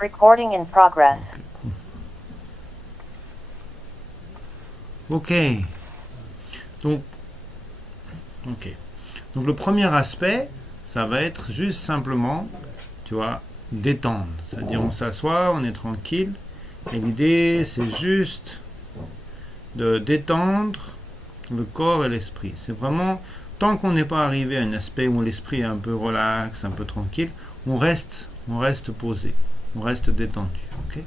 Recording in progress. Ok. Donc, le premier aspect, ça va être juste simplement, tu vois, détendre. C'est-à-dire on s'assoit, on est tranquille. Et l'idée, c'est juste de détendre le corps et l'esprit. C'est vraiment, tant qu'on n'est pas arrivé à un aspect où l'esprit est un peu relax, un peu tranquille, on reste posé, on reste détendu. Okay,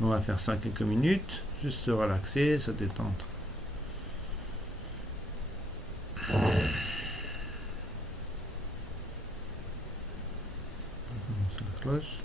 on va faire ça quelques minutes, juste se relaxer, se détendre. La cloche.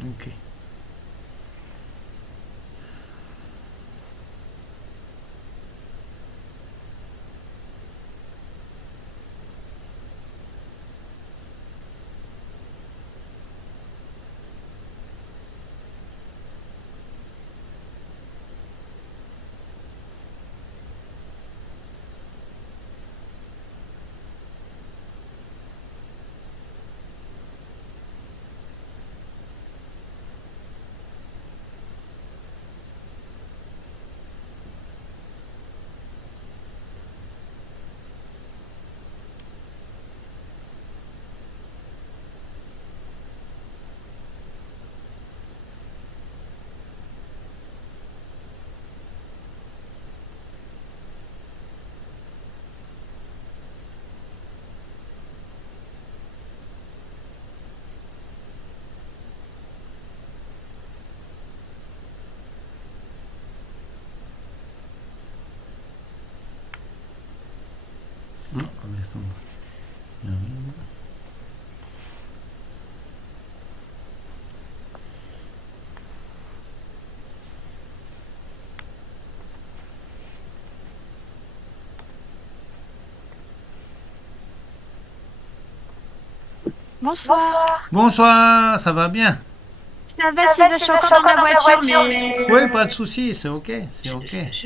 Ok. Non, laisse tomber. Bonsoir. Bonsoir, ça va bien? Ça va, Sylvain, je suis encore dans ma voiture, mais... Oui, pas de souci, c'est ok,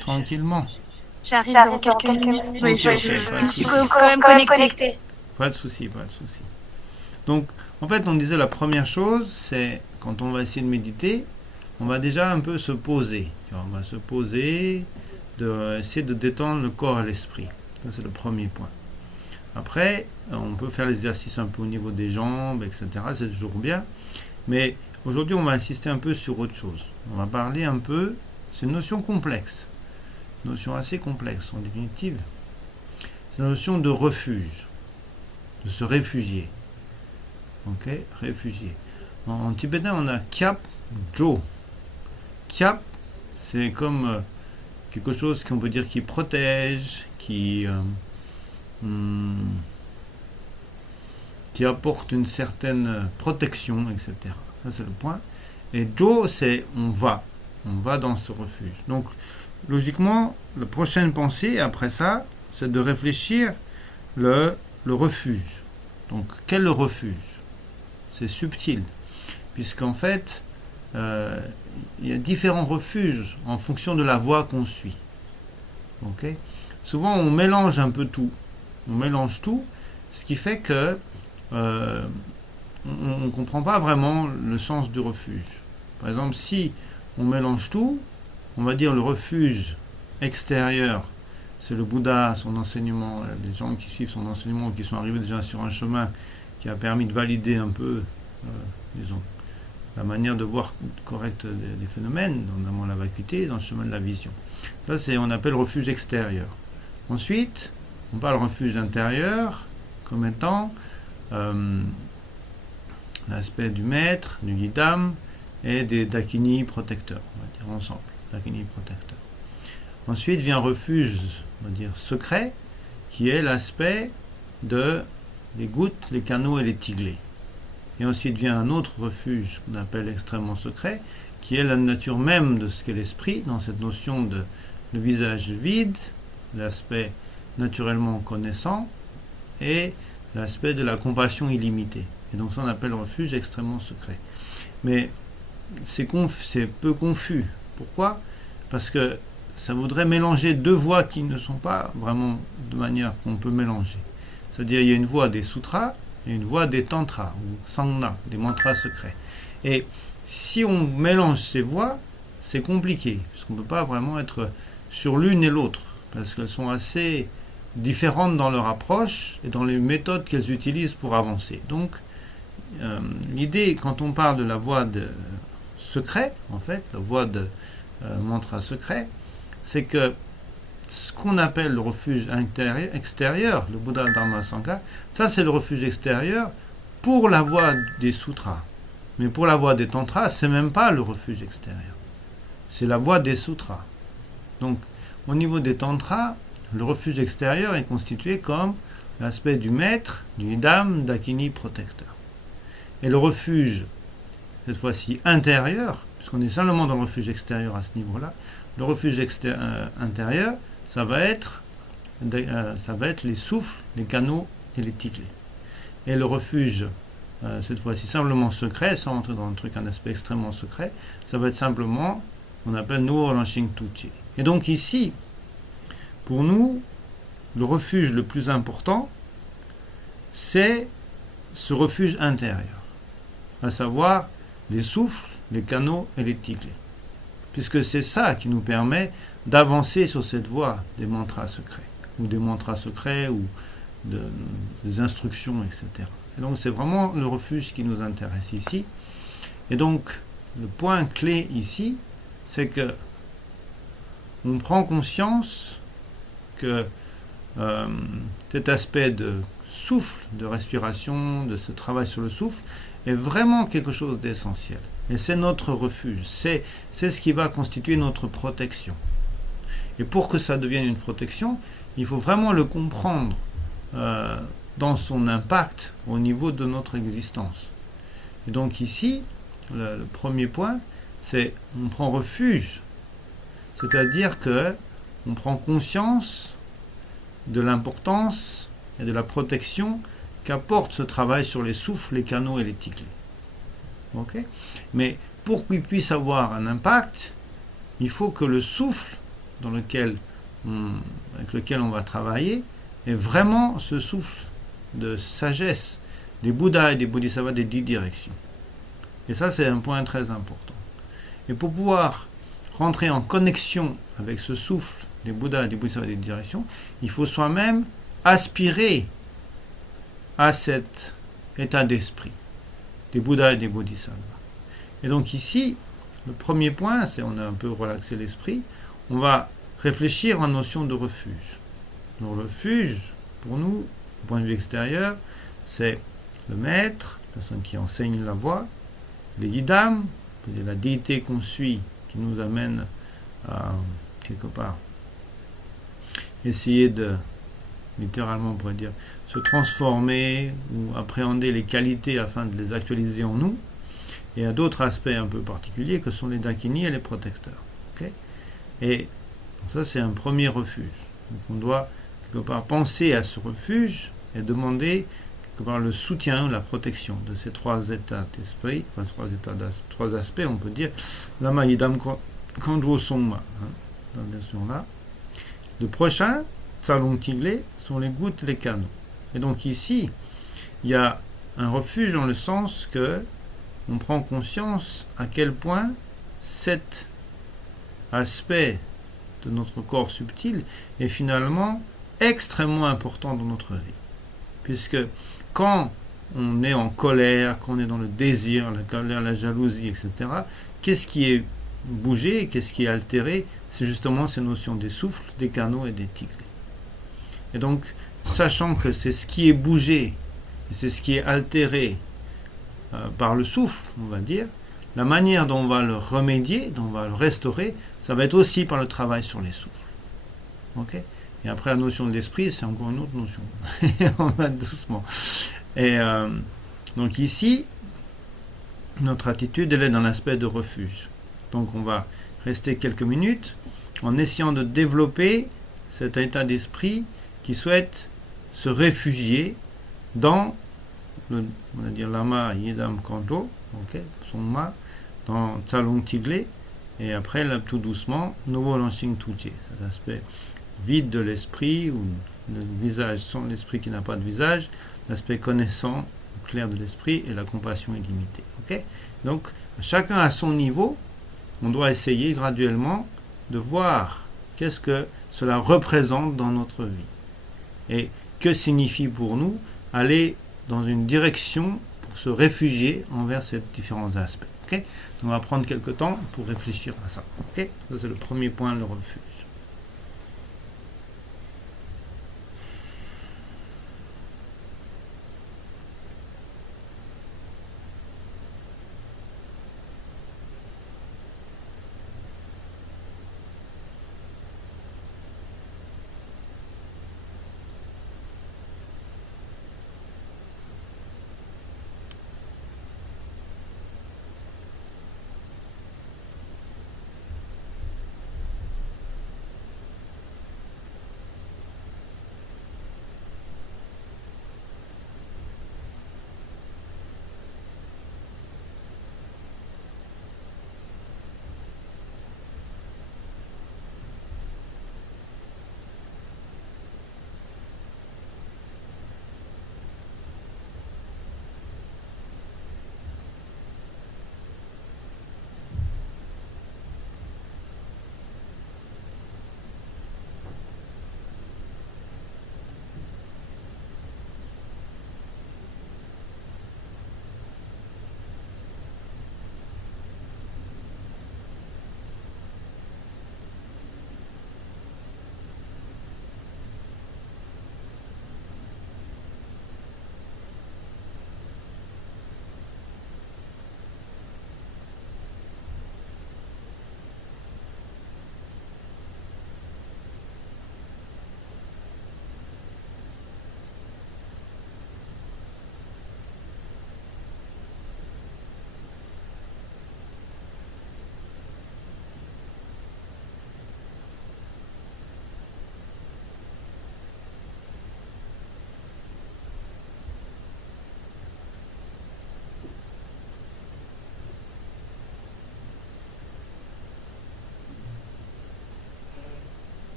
tranquillement. J'arrive dans quelques minutes. Oui, je suis quand même connectée. Pas de souci. Donc, en fait, on disait la première chose, c'est quand on va essayer de méditer, on va déjà un peu se poser. On va se poser, essayer de détendre le corps et l'esprit. Ça, c'est le premier point. Après, on peut faire l'exercice un peu au niveau des jambes, etc. C'est toujours bien. Mais aujourd'hui, on va insister un peu sur autre chose. On va parler un peu, c'est une notion complexe. Une notion assez complexe, en définitive. C'est la notion de refuge. De se réfugier. Ok, réfugié. En tibétain, on a Kyap Jo. Kyap, c'est comme quelque chose qu'on peut dire qui protège, qui apporte une certaine protection, etc. Ça, c'est le point. Et Jo, c'est on va dans ce refuge. Donc, logiquement, la prochaine pensée, après ça, c'est de réfléchir le refuge. Donc, quel est le refuge? c'est subtil, puisqu'en fait, il y a différents refuges en fonction de la voie qu'on suit. Okay? Souvent, on mélange un peu tout. On mélange tout, ce qui fait que on ne comprend pas vraiment le sens du refuge. Par exemple, si on mélange tout, on va dire le refuge extérieur, c'est le Bouddha, son enseignement, les gens qui suivent son enseignement, qui sont arrivés déjà sur un chemin qui a permis de valider un peu, disons, la manière de voir correcte des phénomènes, notamment la vacuité, dans le chemin de la vision. Ça, on appelle refuge extérieur. Ensuite, on parle refuge intérieur comme étant l'aspect du maître, du guidam et des dakini protecteurs, on va dire ensemble, dakini protecteurs. Ensuite vient refuge, on va dire secret, qui est l'aspect des gouttes, les canaux et les tiglés. Et ensuite vient un autre refuge qu'on appelle extrêmement secret, qui est la nature même de ce qu'est l'esprit, dans cette notion de le visage vide, l'aspect naturellement connaissant, et l'aspect de la compassion illimitée. Et donc ça on appelle refuge extrêmement secret. Mais c'est peu confus. Pourquoi ? Parce que ça voudrait mélanger deux voies qui ne sont pas vraiment de manière qu'on peut mélanger. C'est-à-dire il y a une voie des sutras et une voie des tantras, ou sangna, des mantras secrets. Et si on mélange ces voies, c'est compliqué, puisqu'on ne peut pas vraiment être sur l'une et l'autre, parce qu'elles sont assez différentes dans leur approche et dans les méthodes qu'elles utilisent pour avancer. Donc, l'idée, quand on parle de la voie de secret, en fait, la voie de mantra secret, c'est que ce qu'on appelle le refuge extérieur, le Bouddha, Dharma, Sangha, ça c'est le refuge extérieur pour la voie des sutras. Mais pour la voie des tantras, c'est même pas le refuge extérieur. C'est la voie des sutras. Donc, au niveau des tantras, le refuge extérieur est constitué comme l'aspect du maître, du idam, dakini protecteur. Et le refuge, cette fois-ci intérieur, puisqu'on est simplement dans le refuge extérieur à ce niveau-là, le refuge intérieur, ça va être les souffles, les canaux et les tiglés. Et le refuge, cette fois-ci simplement secret, sans entrer dans un aspect extrêmement secret, ça va être simplement, on appelle Nuo Ranshing Tuchi. Et donc ici, pour nous, le refuge le plus important, c'est ce refuge intérieur, à savoir les souffles, les canaux et les tiglés. Puisque c'est ça qui nous permet d'avancer sur cette voie des mantras secrets, ou des mantras secrets, ou des instructions, etc. Et donc c'est vraiment le refuge qui nous intéresse ici. Et donc le point clé ici, c'est que on prend conscience que cet aspect de souffle, de respiration, de ce travail sur le souffle, est vraiment quelque chose d'essentiel. Et c'est notre refuge, c'est ce qui va constituer notre protection. Et pour que ça devienne une protection, il faut vraiment le comprendre dans son impact au niveau de notre existence. Et donc ici, le premier point, c'est on prend refuge, c'est-à-dire que on prend conscience de l'importance et de la protection qu'apporte ce travail sur les souffles, les canaux et les tiglés. Okay ? Mais pour qu'il puisse avoir un impact, il faut que le souffle avec lequel on va travailler est vraiment ce souffle de sagesse des Bouddhas et des Bodhisattvas des 10 directions. Et ça, c'est un point très important. Et pour pouvoir rentrer en connexion avec ce souffle des Bouddhas et des Bodhisattvas des 10 directions, il faut soi-même aspirer à cet état d'esprit des Bouddhas et des Bodhisattvas. Et donc ici, le premier point, c'est on a un peu relaxé l'esprit, on va réfléchir en notion de refuge. Le refuge, pour nous, du point de vue extérieur, c'est le maître, la personne qui enseigne la voie, les guidam, la déité qu'on suit, qui nous amène à, quelque part, essayer de, littéralement on pourrait dire, se transformer ou appréhender les qualités afin de les actualiser en nous, et à d'autres aspects un peu particuliers que sont les dakini et les protecteurs. Okay ? Et ça, c'est un premier refuge. Donc on doit quelque part penser à ce refuge et demander quelque quelque part le soutien, la protection de ces trois états d'esprit, enfin trois aspects, on peut dire. Lama Yidam Kandro Songma, dans la notion-là. Le prochain, Tsalung Tigle, sont les gouttes, les canaux. Et donc ici, il y a un refuge dans le sens que on prend conscience à quel point cet aspect de notre corps subtil est finalement extrêmement important dans notre vie. Puisque quand on est en colère, quand on est dans le désir, la colère, la jalousie, etc., qu'est-ce qui est bougé, qu'est-ce qui est altéré? C'est justement ces notions des souffles, des canaux et des tigres. Et donc, sachant que c'est ce qui est bougé, et c'est ce qui est altéré par le souffle, on va dire, la manière dont on va le remédier, dont on va le restaurer, ça va être aussi par le travail sur les souffles. Ok? Et après, la notion de l'esprit, c'est encore une autre notion. On va doucement. Et donc ici, notre attitude, elle est dans l'aspect de refuge. Donc on va rester quelques minutes en essayant de développer cet état d'esprit qui souhaite se réfugier dans on va dire Lama Yidam Kanto, okay, son ma, dans Tsalung Tigle, et après là, tout doucement Novo Lansing Tuche, cet aspect vide de l'esprit, ou le visage sans l'esprit qui n'a pas de visage, l'aspect connaissant, clair de l'esprit, et la compassion illimitée. Okay? Donc chacun à son niveau, on doit essayer graduellement de voir qu'est-ce que cela représente dans notre vie et que signifie pour nous aller dans une direction pour se réfugier envers ces différents aspects. Okay? Donc on va prendre quelques temps pour réfléchir à ça. Okay? Ça c'est le premier point, le refuge.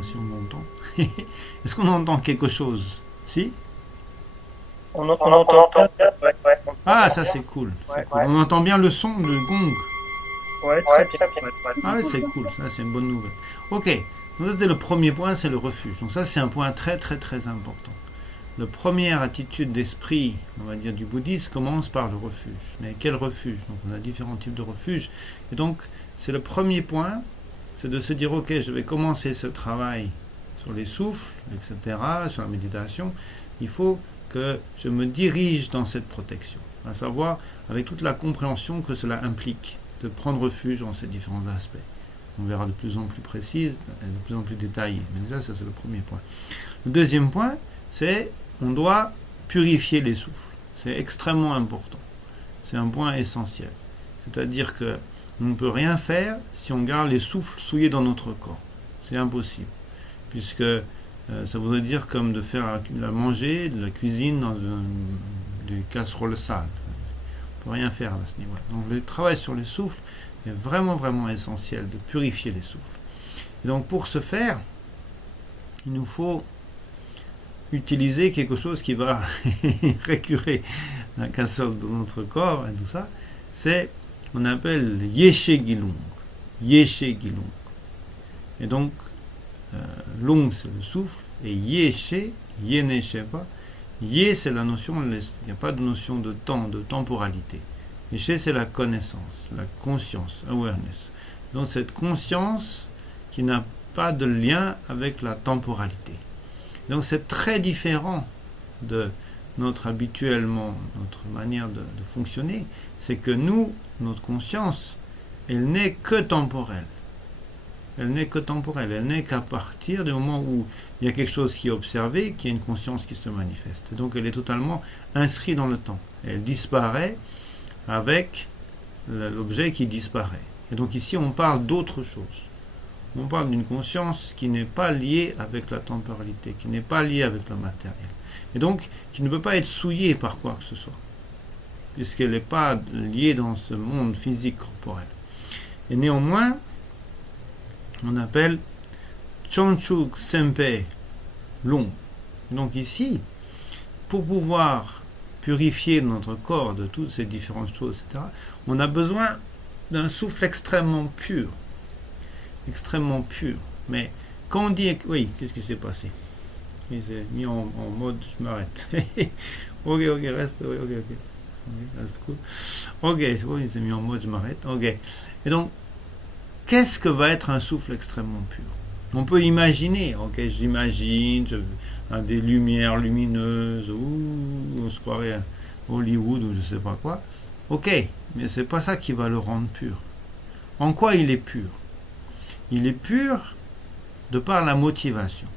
Si on entend. Est-ce qu'on entend quelque chose? Si? On entend. Ah, ça c'est cool. C'est cool. On entend bien le son, le gong. Ouais, très bien. Ah ouais, c'est cool. Ça c'est une bonne nouvelle. Ok. Donc ça c'était le premier point, c'est le refuge. Donc ça c'est un point très très très important. La première attitude d'esprit, on va dire du bouddhisme, commence par le refuge. Mais quel refuge? Donc on a différents types de refuges. Et donc c'est le premier point. C'est de se dire, ok, je vais commencer ce travail sur les souffles, etc., sur la méditation. Il faut que je me dirige dans cette protection, à savoir avec toute la compréhension que cela implique de prendre refuge dans ces différents aspects. On verra de plus en plus précise et de plus en plus détaillée. Mais déjà, ça c'est le premier point. Le deuxième point, c'est on doit purifier les souffles. C'est extrêmement important. C'est un point essentiel. C'est-à-dire que on ne peut rien faire si on garde les souffles souillés dans notre corps. C'est impossible. Puisque ça voudrait dire comme de faire à manger, de la cuisine dans des casseroles sales. On ne peut rien faire à ce niveau-là. Donc le travail sur les souffles est vraiment, vraiment essentiel, de purifier les souffles. Et donc pour ce faire, il nous faut utiliser quelque chose qui va récurer la casserole de notre corps et tout ça. C'est, on appelle Yeshe Gilung. Yeshe Gilung. Et donc, Lung c'est le souffle, et Yeshe, Yene Shepa. Ye c'est la notion, il n'y a pas de notion de temps, de temporalité. Yeshe c'est la connaissance, la conscience, awareness. Donc cette conscience qui n'a pas de lien avec la temporalité. Donc c'est très différent de notre manière de fonctionner. C'est que nous, notre conscience, elle n'est que temporelle. Elle n'est que temporelle. Elle n'est qu'à partir du moment où il y a quelque chose qui est observé, qu'il y a une conscience qui se manifeste. Donc elle est totalement inscrite dans le temps. Elle disparaît avec l'objet qui disparaît. Et donc ici on parle d'autre chose. On parle d'une conscience qui n'est pas liée avec la temporalité, qui n'est pas liée avec le matériel. Et donc qui ne peut pas être souillée par quoi que ce soit, puisqu'elle n'est pas liée dans ce monde physique corporel. Et néanmoins, on appelle Chonchuk Sempe Long. Donc ici, pour pouvoir purifier notre corps de toutes ces différentes choses, etc., on a besoin d'un souffle extrêmement pur. Extrêmement pur. Mais quand on dit... Oui, qu'est-ce qui s'est passé? Il s'est mis en mode je m'arrête. ok, reste. Ok. That's cool. Ok, c'est bon, il s'est mis en mode je m'arrête. Ok. Et donc, qu'est-ce que va être un souffle extrêmement pur? On peut imaginer, ok, j'imagine des lumières lumineuses, ou on se croirait à Hollywood ou je sais pas quoi. Ok, mais c'est pas ça qui va le rendre pur. En quoi il est pur? Il est pur de par la motivation.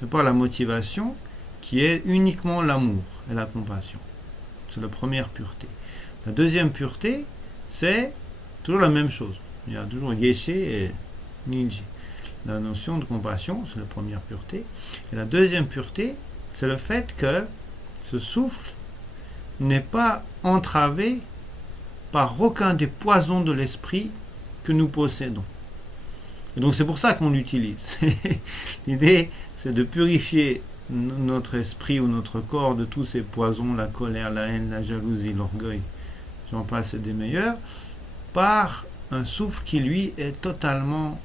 De par la motivation qui est uniquement l'amour et la compassion. C'est la première pureté. La deuxième pureté, c'est toujours la même chose. Il y a toujours Yeshe et Nilji. La notion de compassion, c'est la première pureté. Et la deuxième pureté, c'est le fait que ce souffle n'est pas entravé par aucun des poisons de l'esprit que nous possédons. Et donc c'est pour ça qu'on l'utilise. L'idée, c'est de purifier notre esprit ou notre corps de tous ces poisons, la colère, la haine, la jalousie, l'orgueil, j'en passe et des meilleurs, par un souffle qui lui est totalement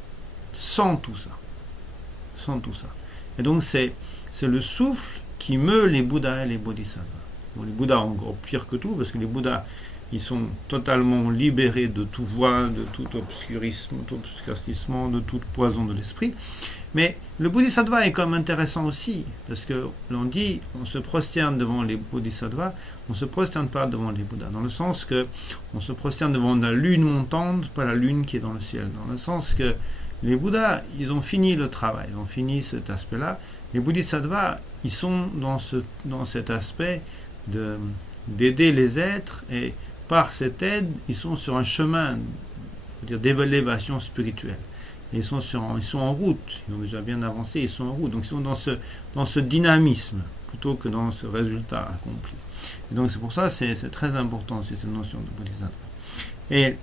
sans tout ça. Sans tout ça. Et donc c'est le souffle qui meut les Bouddhas et les Bodhisattvas. Bon, les Bouddhas encore pire que tout, parce que les Bouddhas, ils sont totalement libérés de tout voile, de tout obscurcissement, de tout poison de l'esprit. Mais le Bodhisattva est quand même intéressant aussi, parce que l'on dit, on se prosterne devant les Bodhisattvas, on ne se prosterne pas devant les Bouddhas, dans le sens que on se prosterne devant la lune montante, pas la lune qui est dans le ciel, dans le sens que les Bouddhas, ils ont fini le travail, ils ont fini cet aspect-là. Les Bodhisattvas, ils sont dans cet aspect d'aider les êtres, et par cette aide, ils sont sur un chemin d'élévation spirituelle. Et ils sont en route, ils ont déjà bien avancé, ils sont en route. Donc ils sont dans ce dynamisme, plutôt que dans ce résultat accompli. Et donc c'est pour ça, c'est très important, c'est cette notion de Bodhisattva. Et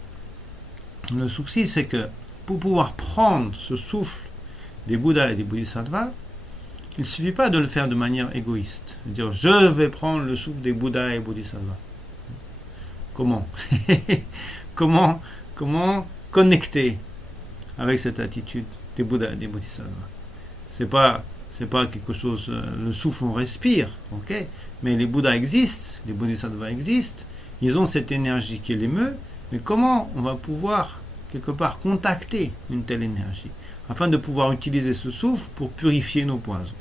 le souci, c'est que pour pouvoir prendre ce souffle des Bouddhas et des Bodhisattvas, il ne suffit pas de le faire de manière égoïste. Dire, je vais prendre le souffle des Bouddhas et Bodhisattvas. Comment Comment connecter avec cette attitude des Bouddhas et des Bodhisattvas? C'est pas quelque chose, le souffle on respire, ok? Mais les Bouddhas existent, les Bodhisattvas existent, ils ont cette énergie qui les meut, mais comment on va pouvoir quelque part contacter une telle énergie afin de pouvoir utiliser ce souffle pour purifier nos poisons?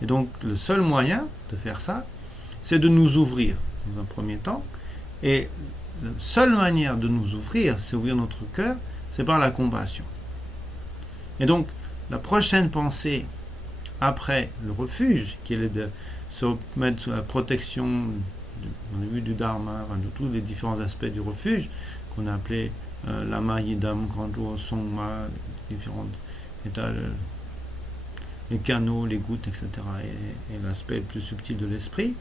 Et donc le seul moyen de faire ça, c'est de nous ouvrir dans un premier temps. Et la seule manière de nous ouvrir, c'est ouvrir notre cœur, c'est par la compassion. Et donc, la prochaine pensée après le refuge, qui est de se mettre sous la protection, dans le but du Dharma, de tous les différents aspects du refuge, qu'on a appelé Lama Yidam, Grand Jour, Songma, les différents états, les canaux, les gouttes, etc., et l'aspect le plus subtil de l'esprit.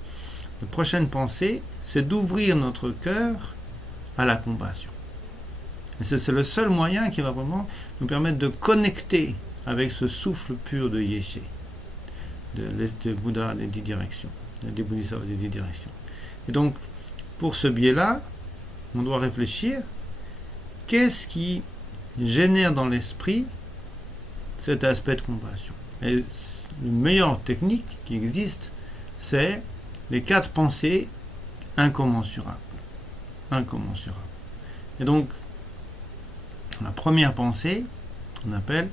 La prochaine pensée, c'est d'ouvrir notre cœur à la compassion. Et c'est le seul moyen qui va vraiment nous permettre de connecter avec ce souffle pur de Yeshe, de Bouddha des 10 directions, des Bodhisattvas des 10 directions. Et donc, pour ce biais-là, on doit réfléchir, qu'est-ce qui génère dans l'esprit cet aspect de compassion? Et la meilleure technique qui existe, c'est les 4 pensées incommensurables. Incommensurables. Et donc, la première pensée, qu'on appelle,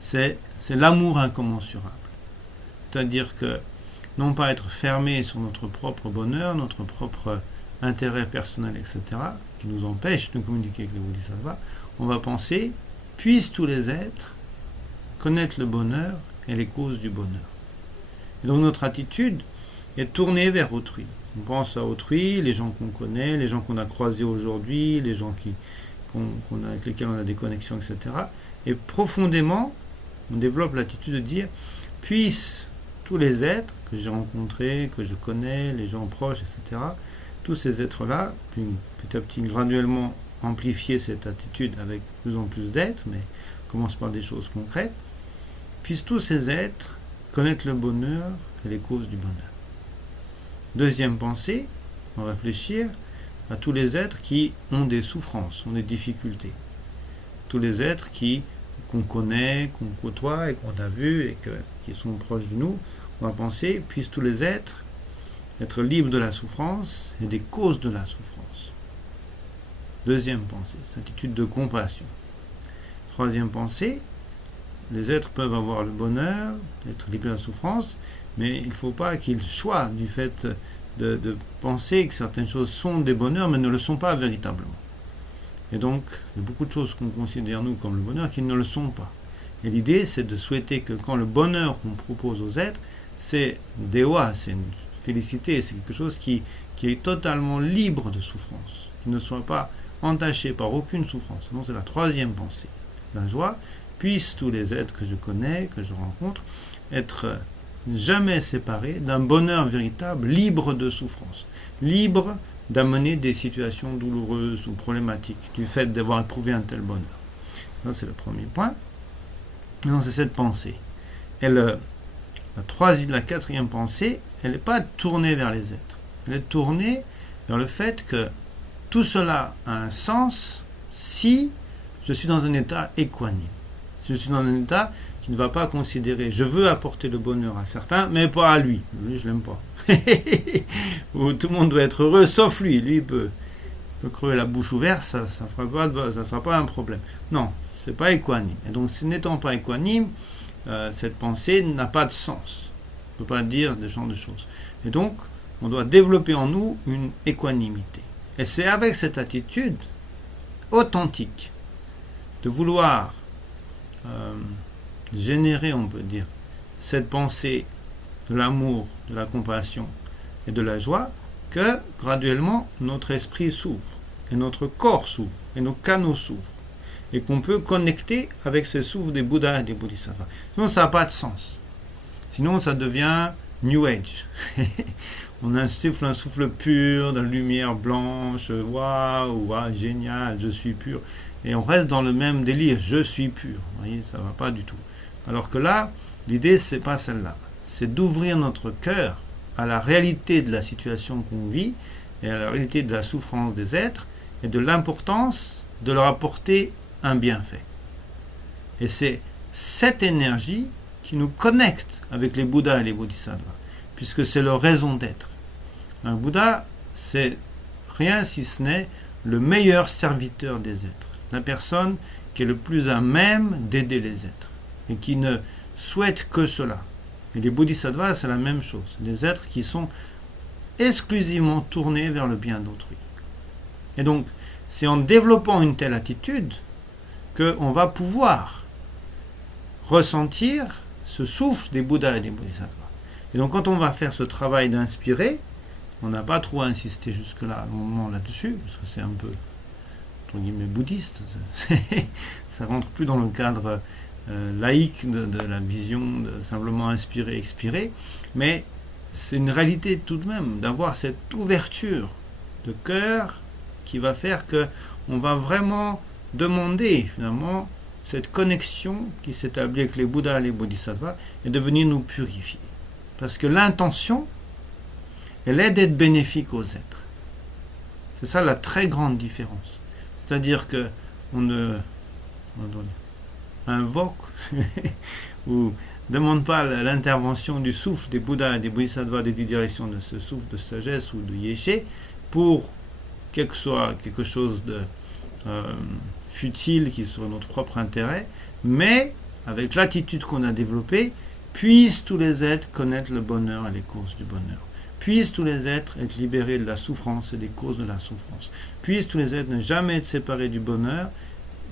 c'est l'amour incommensurable. C'est-à-dire que, non pas être fermé sur notre propre bonheur, notre propre intérêt personnel, etc., qui nous empêche de communiquer avec les Bodhisattvas, on va penser, puissent tous les êtres connaître le bonheur et les causes du bonheur. Et donc notre attitude est tournée vers autrui. On pense à autrui, les gens qu'on connaît, les gens qu'on a croisés aujourd'hui, les gens avec lesquels on a des connexions, etc. Et profondément, on développe l'attitude de dire, puissent tous les êtres que j'ai rencontrés, que je connais, les gens proches, etc., tous ces êtres-là, puis petit à petit, graduellement amplifier cette attitude avec de plus en plus d'êtres, mais on commence par des choses concrètes, puissent tous ces êtres connaître le bonheur et les causes du bonheur. Deuxième pensée, on va réfléchir à tous les êtres qui ont des souffrances, ont des difficultés. Tous les êtres qu'on connaît, qu'on côtoie et qu'on a vus et qui sont proches de nous, on va penser, puissent tous les êtres être libres de la souffrance et des causes de la souffrance. Deuxième pensée, cette attitude de compassion. Troisième pensée, les êtres peuvent avoir le bonheur, être libres de la souffrance, mais il ne faut pas qu'ils choisent du fait de penser que certaines choses sont des bonheurs, mais ne le sont pas véritablement. Et donc, il y a beaucoup de choses qu'on considère, nous, comme le bonheur, qui ne le sont pas. Et l'idée, c'est de souhaiter que quand le bonheur qu'on propose aux êtres, c'est dewa, c'est une félicité, c'est quelque chose qui est totalement libre de souffrance, qui ne soit pas entaché par aucune souffrance. Donc, c'est la troisième pensée. La joie, puissent tous les êtres que je connais, que je rencontre, être jamais séparés d'un bonheur véritable, libre de souffrance, libre d'amener des situations douloureuses ou problématiques du fait d'avoir éprouvé un tel bonheur. Ça, c'est le premier point. Donc, c'est cette pensée. Et la quatrième pensée, elle n'est pas tournée vers les êtres. Elle est tournée vers le fait que tout cela a un sens si je suis dans un état équanime. Si je suis dans un état qui ne va pas considérer, je veux apporter le bonheur à certains, mais pas à lui. Lui, je l'aime pas. Où tout le monde doit être heureux, sauf lui. Lui, il peut crever la bouche ouverte, ça ne sera pas un problème. Non, c'est pas équanime. Et donc, ce n'étant pas équanime, cette pensée n'a pas de sens. On ne peut pas dire ce genre de choses. Et donc, on doit développer en nous une équanimité. Et c'est avec cette attitude authentique de vouloir générer, on peut dire, cette pensée de l'amour, de la compassion et de la joie, que graduellement notre esprit s'ouvre, et notre corps s'ouvre, et nos canaux s'ouvrent, et qu'on peut connecter avec ce souffle des Bouddhas et des Bodhisattvas. Sinon, ça n'a pas de sens. Sinon, ça devient New Age. On insuffle un souffle pur, de la lumière blanche, waouh, génial, je suis pur. Et on reste dans le même délire, je suis pur. Vous voyez, ça ne va pas du tout. Alors que là, l'idée, ce n'est pas celle-là. C'est d'ouvrir notre cœur à la réalité de la situation qu'on vit et à la réalité de la souffrance des êtres et de l'importance de leur apporter un bienfait. Et c'est cette énergie qui nous connecte avec les Bouddhas et les Bodhisattvas, puisque c'est leur raison d'être. Un Bouddha, c'est rien si ce n'est le meilleur serviteur des êtres, la personne qui est le plus à même d'aider les êtres, et qui ne souhaite que cela. Et les Bodhisattvas, c'est la même chose, des êtres qui sont exclusivement tournés vers le bien d'autrui. Et donc, c'est en développant une telle attitude qu'on va pouvoir ressentir ce souffle des Bouddhas et des Bodhisattvas. Et donc quand on va faire ce travail d'inspirer, on n'a pas trop insisté jusque-là, là-dessus, parce que c'est un peu, entre guillemets, bouddhiste. Ça rentre plus dans le cadre laïque de la vision de simplement inspirer, expirer, mais c'est une réalité tout de même d'avoir cette ouverture de cœur qui va faire que on va vraiment demander finalement cette connexion qui s'établit avec les Bouddhas et les Bodhisattvas et de venir nous purifier. Parce que l'intention, elle est d'être bénéfique aux êtres. C'est ça la très grande différence. C'est-à-dire que on ne invoque ou demande pas l'intervention du souffle des Bouddhas et des Bodhisattvas des 10 directions de ce souffle de sagesse ou de Yeshe pour quel que soit quelque chose de futile qui soit notre propre intérêt, mais avec l'attitude qu'on a développée, puissent tous les êtres connaître le bonheur et les causes du bonheur. Puissent tous les êtres être libérés de la souffrance et des causes de la souffrance. Puissent tous les êtres ne jamais être séparés du bonheur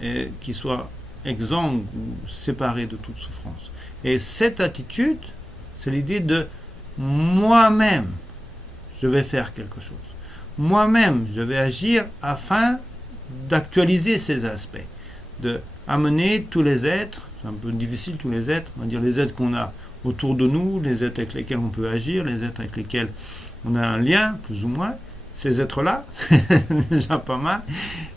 et qu'ils soient exempts ou séparés de toute souffrance. Et cette attitude, c'est l'idée de moi-même, je vais faire quelque chose. Moi-même, je vais agir afin d'actualiser ces aspects, de amener tous les êtres, c'est un peu difficile tous les êtres, on va dire les êtres qu'on a autour de nous, les êtres avec lesquels on peut agir, les êtres avec lesquels on a un lien, plus ou moins, ces êtres-là, déjà pas mal,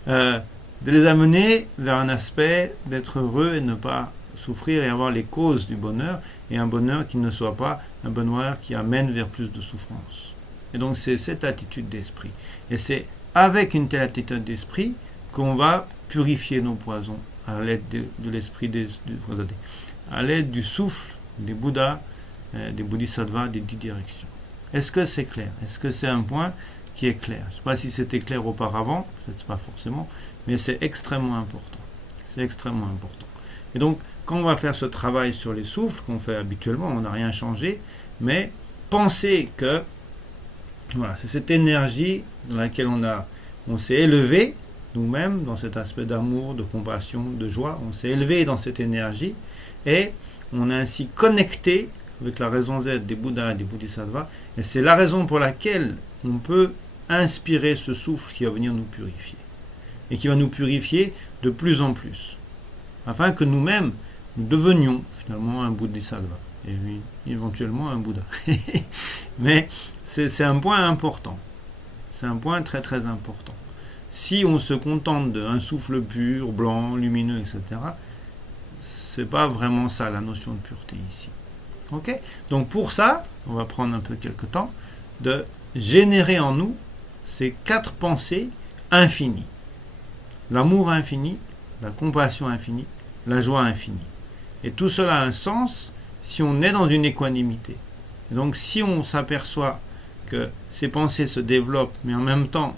de les amener vers un aspect d'être heureux et ne pas souffrir et avoir les causes du bonheur, et un bonheur qui ne soit pas un bonheur qui amène vers plus de souffrance. Et donc c'est cette attitude d'esprit. Et c'est avec une telle attitude d'esprit qu'on va purifier nos poisons à l'aide de l'esprit à l'aide du souffle des Bouddhas, des Bodhisattvas, des 10 directions. Est-ce que c'est clair? Est-ce que c'est un point qui est clair? Je ne sais pas si c'était clair auparavant, peut-être pas forcément, mais c'est extrêmement important. C'est extrêmement important. Et donc, quand on va faire ce travail sur les souffles, qu'on fait habituellement, on n'a rien changé, mais pensez que voilà, c'est cette énergie dans laquelle on s'est élevé, nous-mêmes, dans cet aspect d'amour, de compassion, de joie, on s'est élevé dans cette énergie, et on est ainsi connecté avec la raison d'être des Bouddhas et des Bodhisattvas, et c'est la raison pour laquelle on peut inspirer ce souffle qui va venir nous purifier, et qui va nous purifier de plus en plus, afin que nous-mêmes, nous devenions finalement un Bodhisattva, et oui, éventuellement un Bouddha. Mais c'est un point important, c'est un point très très important. Si on se contente d'un souffle pur, blanc, lumineux, etc., c'est pas vraiment ça la notion de pureté ici. Ok? Donc pour ça, on va prendre un peu quelques temps de générer en nous ces 4 pensées infinies. L'amour infini, la compassion infinie, la joie infinie. Et tout cela a un sens si on est dans une équanimité. Et donc si on s'aperçoit que ces pensées se développent, mais en même temps,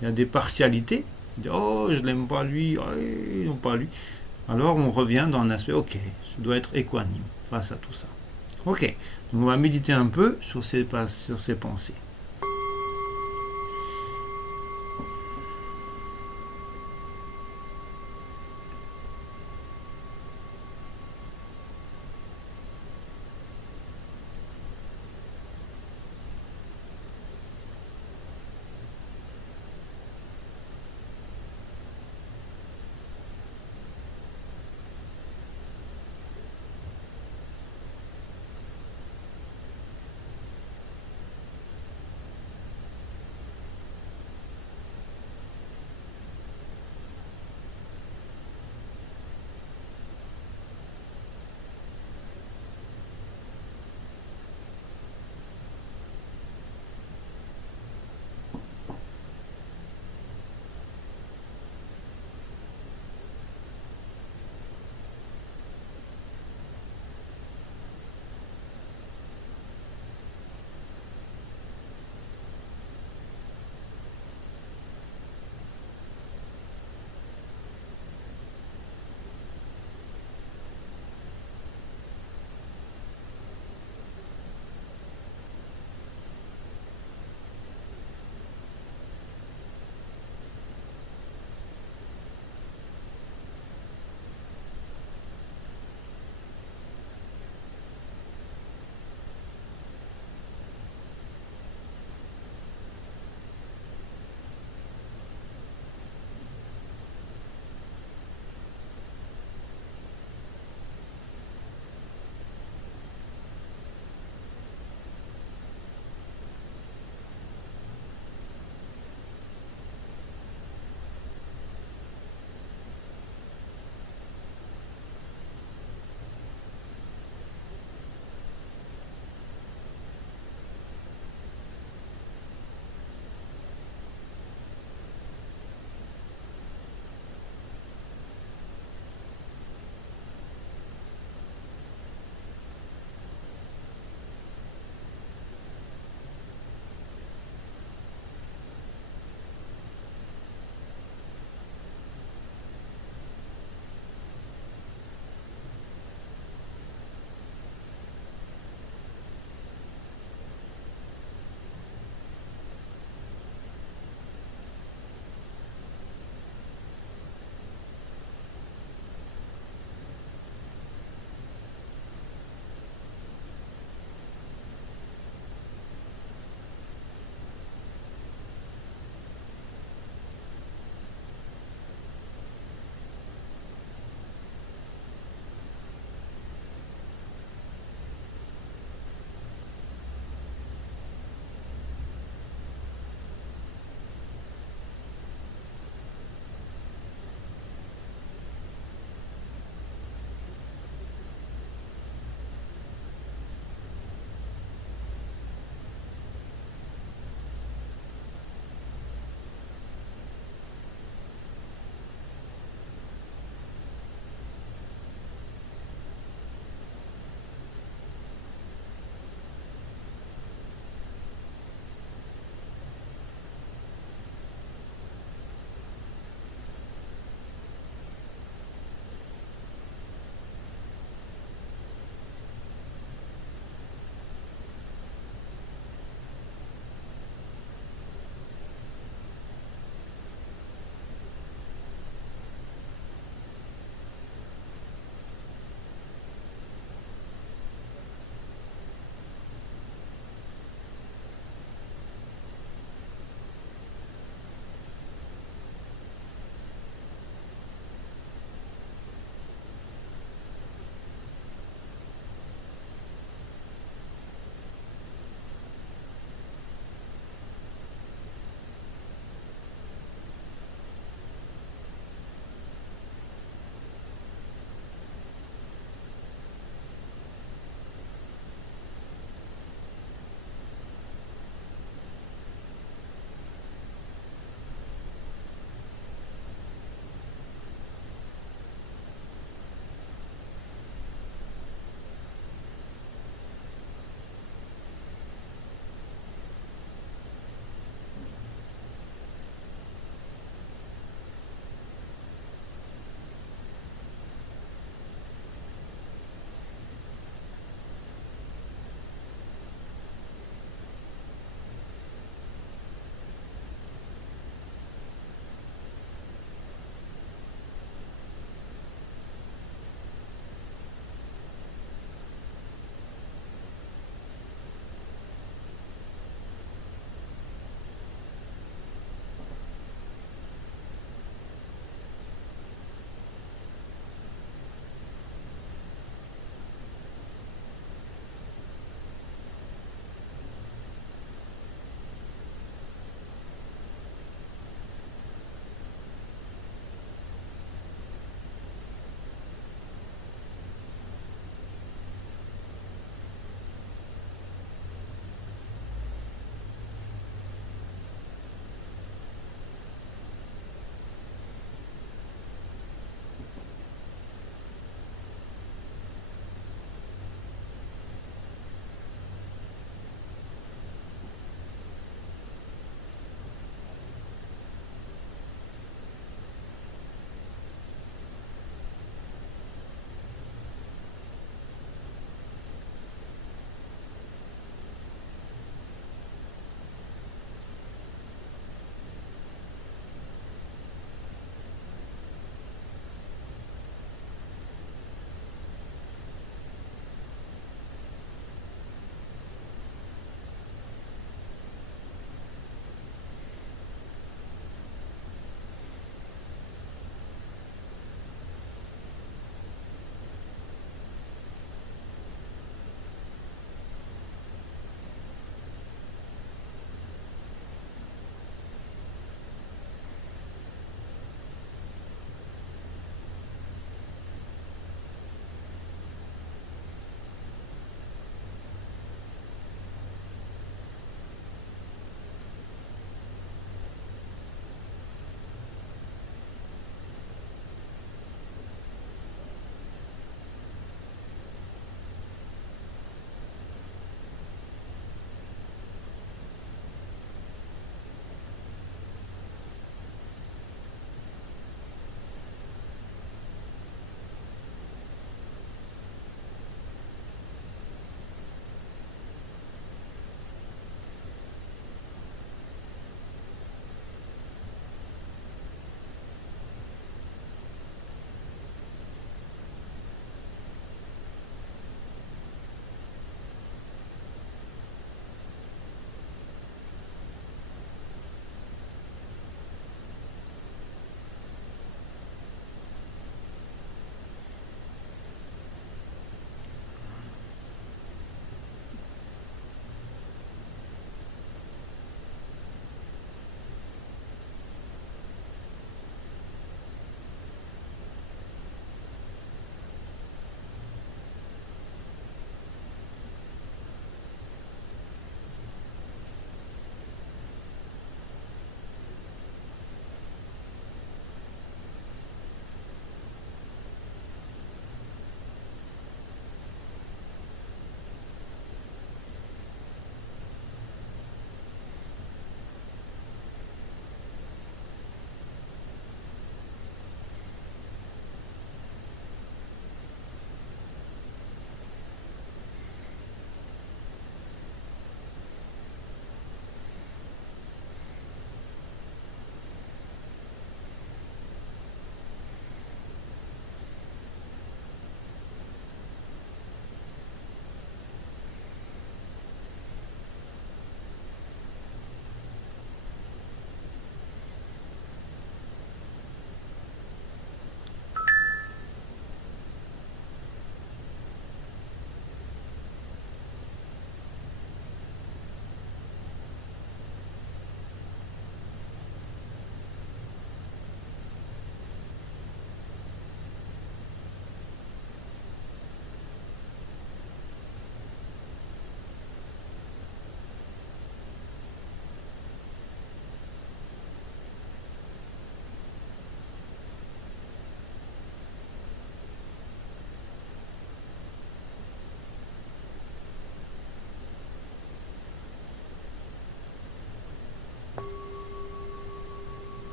il y a des partialités, on dit, oh, je l'aime pas lui, oh, non pas lui. Alors on revient dans un aspect, ok, je dois être équanime face à tout ça. Ok, donc on va méditer un peu sur ces pensées.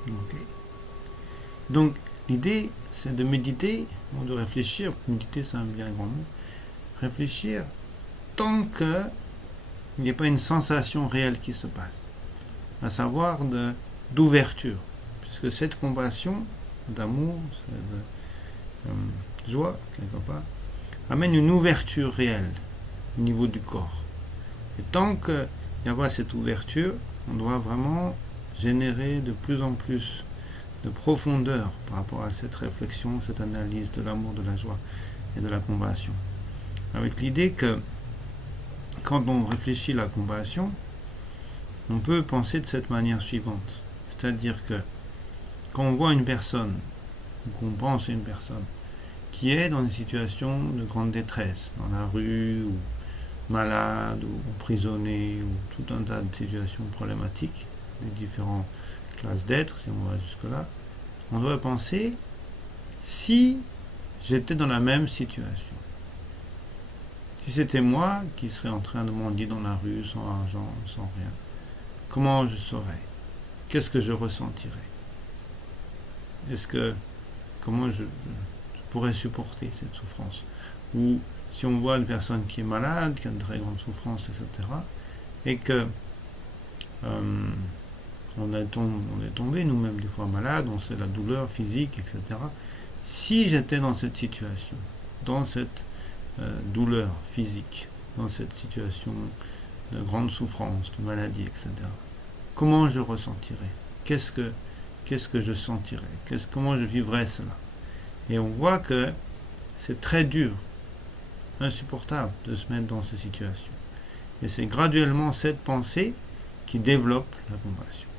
Ok. Donc, l'idée, c'est de méditer, ou de réfléchir. Méditer, c'est un bien grand mot. Réfléchir tant qu'il n'y a pas une sensation réelle qui se passe, à savoir d'ouverture. Puisque cette compassion, d'amour, de joie, quelque part, amène une ouverture réelle au niveau du corps. Et tant qu'il n'y a pas cette ouverture, on doit vraiment générer de plus en plus de profondeur par rapport à cette réflexion, cette analyse de l'amour, de la joie et de la compassion. Avec l'idée que quand on réfléchit la compassion, on peut penser de cette manière suivante. C'est-à-dire que quand on voit une personne, ou qu'on pense à une personne, qui est dans une situation de grande détresse, dans la rue, ou malade, ou emprisonné, ou tout un tas de situations problématiques, de différentes classes d'êtres, si on va jusque-là, on doit penser, si j'étais dans la même situation, si c'était moi qui serais en train de mendier dans la rue, sans argent, sans rien, comment je serais? Qu'est-ce que je ressentirais? Comment je pourrais supporter cette souffrance? Ou si on voit une personne qui est malade, qui a une très grande souffrance, etc., et que on est tombé nous-mêmes des fois malade, on sait la douleur physique, etc. Si j'étais dans cette situation, dans cette douleur physique, dans cette situation de grande souffrance, de maladie, etc., comment je ressentirais? Qu'est-ce que je sentirais? Comment je vivrais cela? Et on voit que c'est très dur, insupportable de se mettre dans ces situations. Et c'est graduellement cette pensée qui développe la compassion.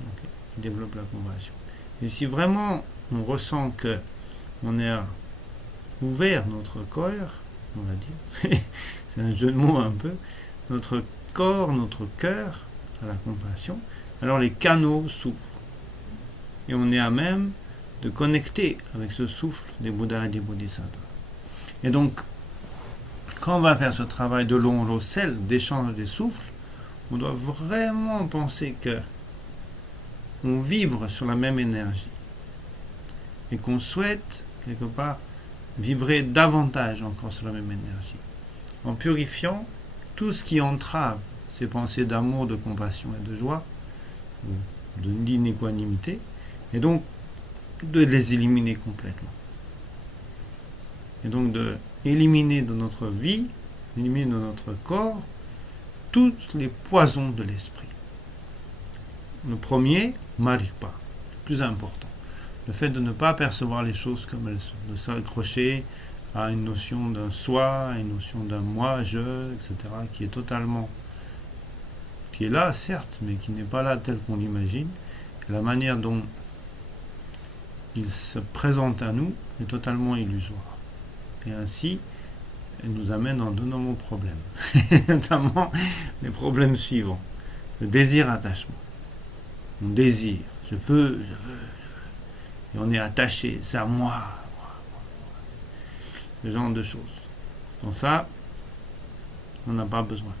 Okay. Qui développe la compassion. Et si vraiment on ressent que on est ouvert notre corps, on va dire, c'est un jeu de mots un peu, notre corps, notre cœur à la compassion, alors les canaux s'ouvrent. Et on est à même de connecter avec ce souffle des Bouddhas et des Bodhisattvas. Et donc, quand on va faire ce travail de l'eau sel, d'échange des souffles, on doit vraiment penser que on vibre sur la même énergie et qu'on souhaite, quelque part, vibrer davantage encore sur la même énergie, en purifiant tout ce qui entrave ces pensées d'amour, de compassion et de joie, ou d'inéquanimité, et donc de les éliminer complètement. Et donc de éliminer de notre vie, éliminer de notre corps, tous les poisons de l'esprit. Le premier, Marikpa, le plus important. Le fait de ne pas percevoir les choses comme elles sont, de s'accrocher à une notion d'un soi, à une notion d'un moi, je, etc., qui est là, certes, mais qui n'est pas là tel qu'on l'imagine. Et la manière dont il se présente à nous est totalement illusoire. Et ainsi, elle nous amène dans de nombreux problèmes, notamment les problèmes suivants. Le désir-attachement. On désire, je veux, et on est attaché, c'est à moi. Ce genre de choses. Donc ça, on n'a pas besoin.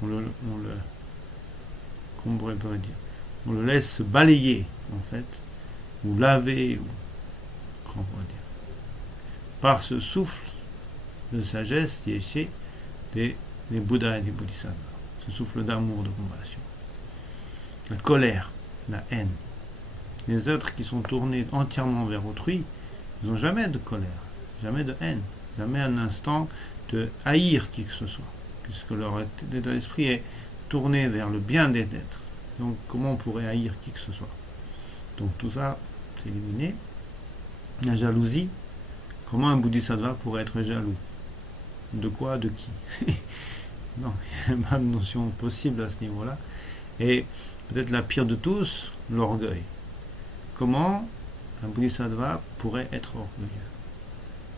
Comment on pourrait dire, on le laisse se balayer, en fait, ou laver, ou comment on pourrait dire, par ce souffle de sagesse qui est chez des Bouddhas et des Bodhisattvas. Ce souffle d'amour, de compassion. La colère, la haine. Les êtres qui sont tournés entièrement vers autrui, ils n'ont jamais de colère, jamais de haine, jamais un instant de haïr qui que ce soit, puisque leur état d'esprit est tourné vers le bien des êtres. Donc comment on pourrait haïr qui que ce soit? Donc tout ça, c'est éliminé. La jalousie, comment un bodhisattva pourrait être jaloux? De quoi? De qui? Non, il n'y a pas de notion possible à ce niveau-là. Et peut-être la pire de tous, l'orgueil. Comment un bodhisattva pourrait être orgueilleux?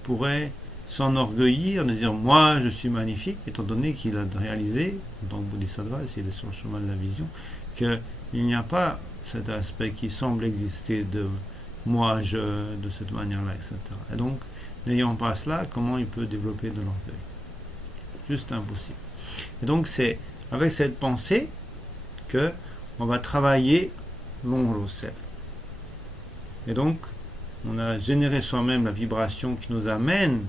Pourrait s'enorgueillir de dire moi je suis magnifique, étant donné qu'il a réalisé, en tant que bodhisattva, s'il est sur le chemin de la vision, qu'il n'y a pas cet aspect qui semble exister de moi, je, de cette manière-là, etc. Et donc, n'ayant pas cela, comment il peut développer de l'orgueil? Juste impossible. Et donc, c'est avec cette pensée que on va travailler l'on-rosel. Et donc, on a généré soi-même la vibration qui nous amène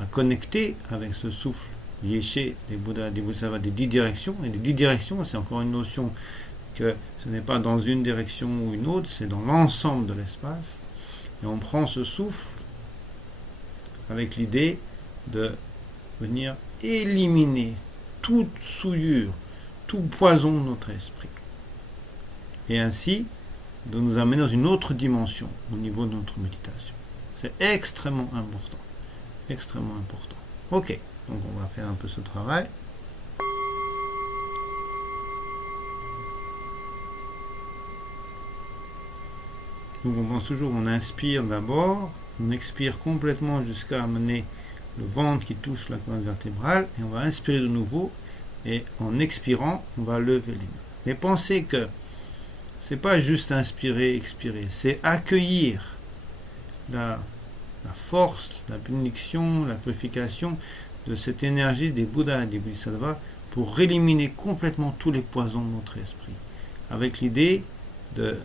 à connecter avec ce souffle Yeshe des Bouddhas, des Bodhisattvas, des 10 directions. Et les 10 directions, c'est encore une notion que ce n'est pas dans une direction ou une autre, c'est dans l'ensemble de l'espace. Et on prend ce souffle avec l'idée de venir éliminer toute souillure, tout poison de notre esprit. Et ainsi, de nous amener dans une autre dimension au niveau de notre méditation. C'est extrêmement important. Extrêmement important. Ok, donc on va faire un peu ce travail. Donc on pense toujours, on inspire d'abord, on expire complètement jusqu'à amener le ventre qui touche la colonne vertébrale, et on va inspirer de nouveau, et en expirant, on va lever les mains. Mais pensez que c'est pas juste inspirer, expirer, c'est accueillir la force, la bénédiction, la purification de cette énergie des Bouddhas et des Bodhisattvas pour éliminer complètement tous les poisons de notre esprit, avec l'idée de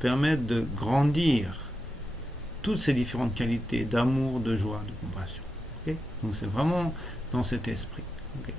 permettre de grandir toutes ces différentes qualités d'amour, de joie, de compassion. Okay? Donc c'est vraiment dans cet esprit. Okay?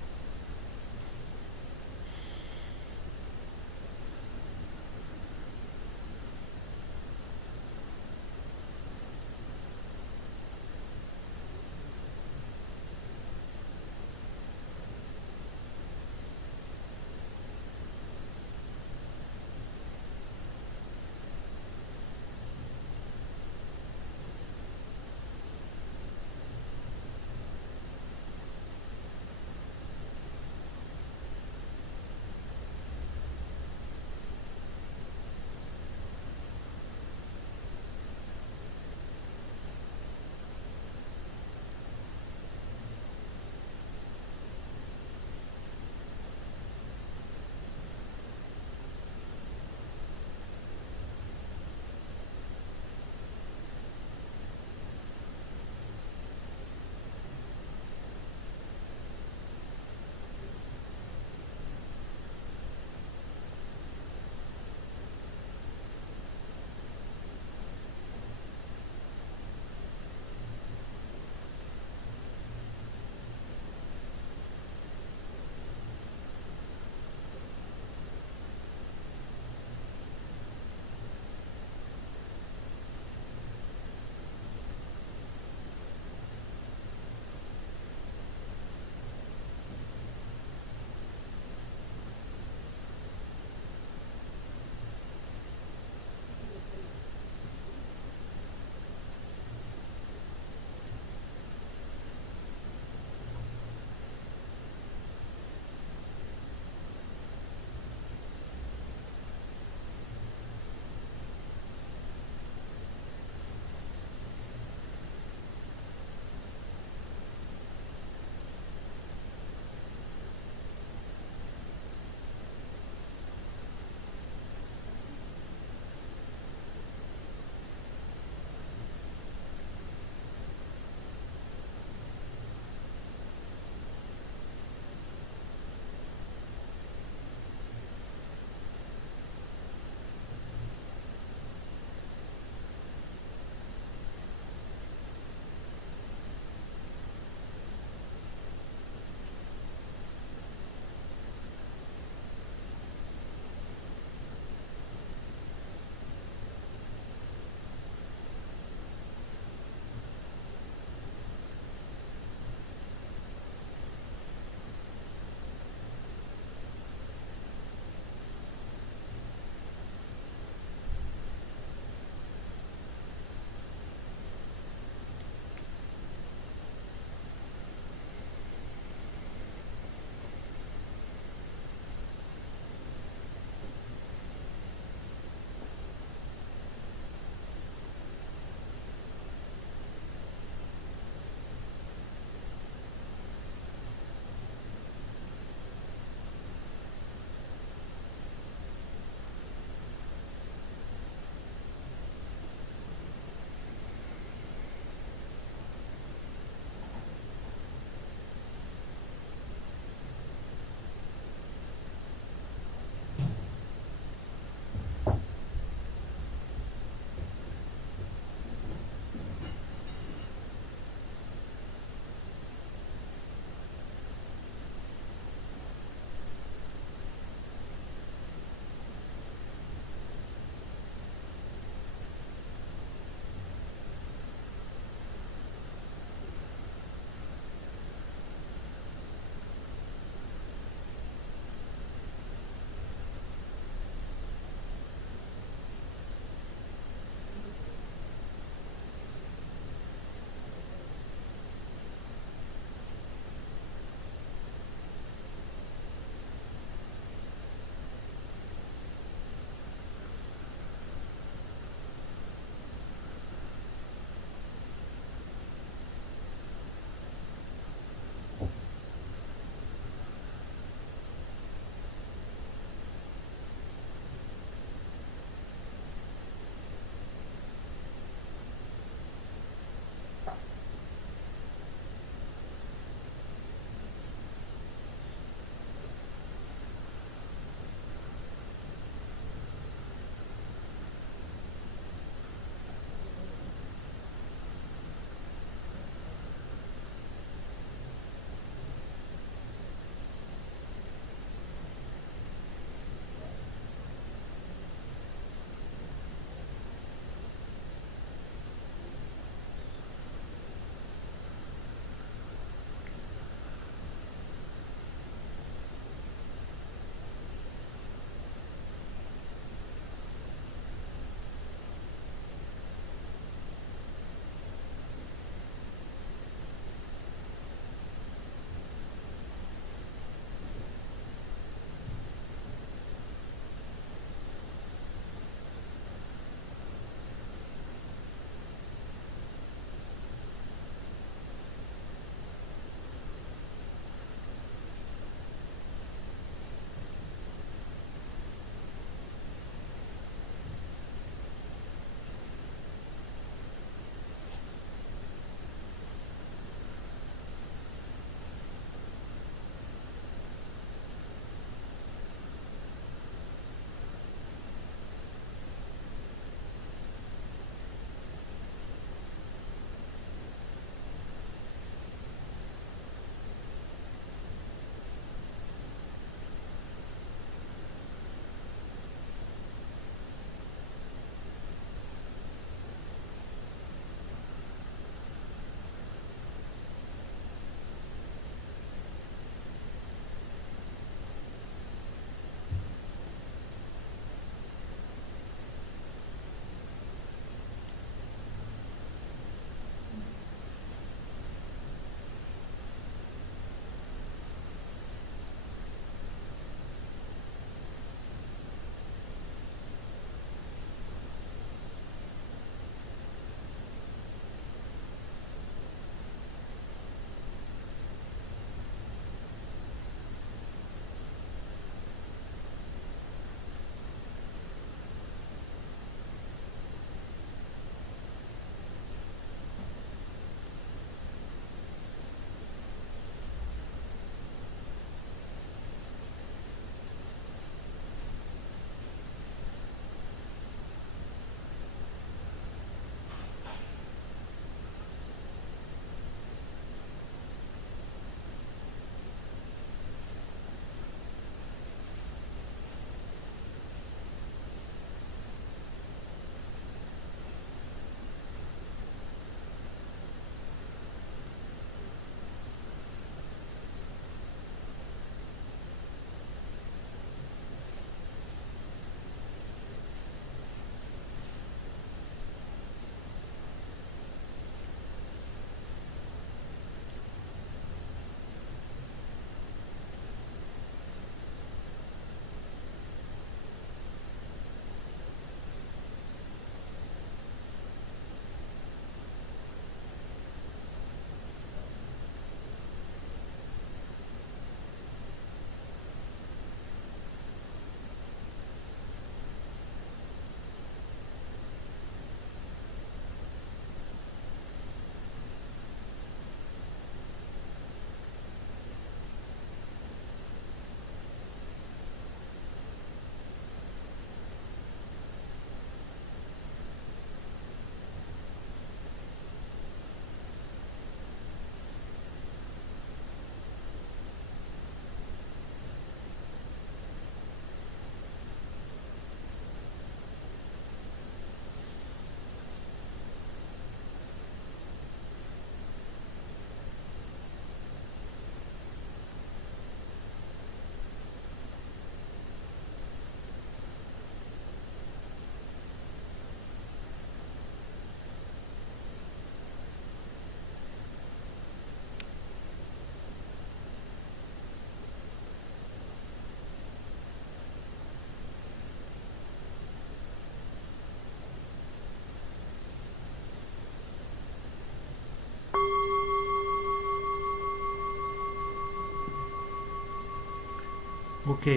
Ok.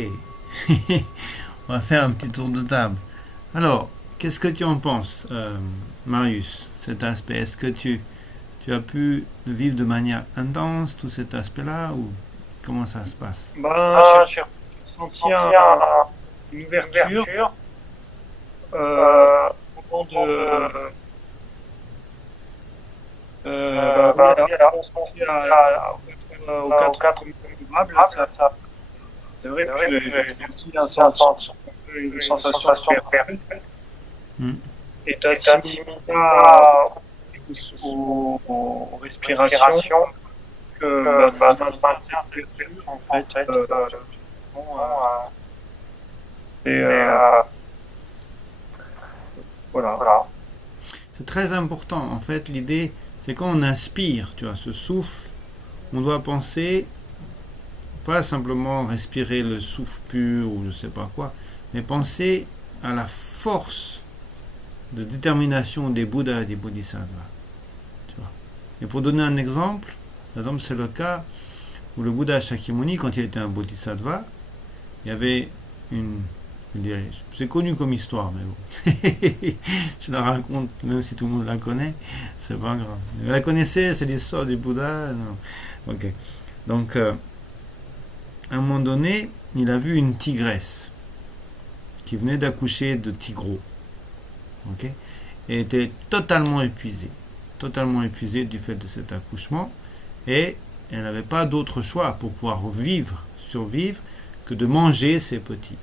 On va faire un petit tour de table. Alors, qu'est-ce que tu en penses, Marius, cet aspect? Est-ce que tu as pu le vivre de manière intense, tout cet aspect-là, ou comment ça se passe? J'ai ressenti une ouverture au moment oui, alors, ressenti aux quatre coupables, c'est vrai que j'ai aussi une sensation de perte. Hmm. Et d'assimilé ça aux respirations que ça maintient en fait. Et voilà. C'est très important. En fait, l'idée, c'est quand on inspire, tu vois, ce souffle, on doit penser, pas simplement respirer le souffle pur ou je sais pas quoi, mais penser à la force de détermination des Bouddhas et des Bodhisattvas. Tu vois. Et pour donner un exemple, par exemple, c'est le cas où le Bouddha Shakyamuni, quand il était un Bodhisattva, il y avait une... C'est connu comme histoire, mais bon. Je la raconte, même si tout le monde la connaît, c'est pas grave. Vous la connaissez, c'est l'histoire du Bouddha? Non. Ok. Donc, à un moment donné, il a vu une tigresse qui venait d'accoucher de tigreaux. Ok, et était totalement épuisée du fait de cet accouchement, et elle n'avait pas d'autre choix pour pouvoir survivre, que de manger ses petits.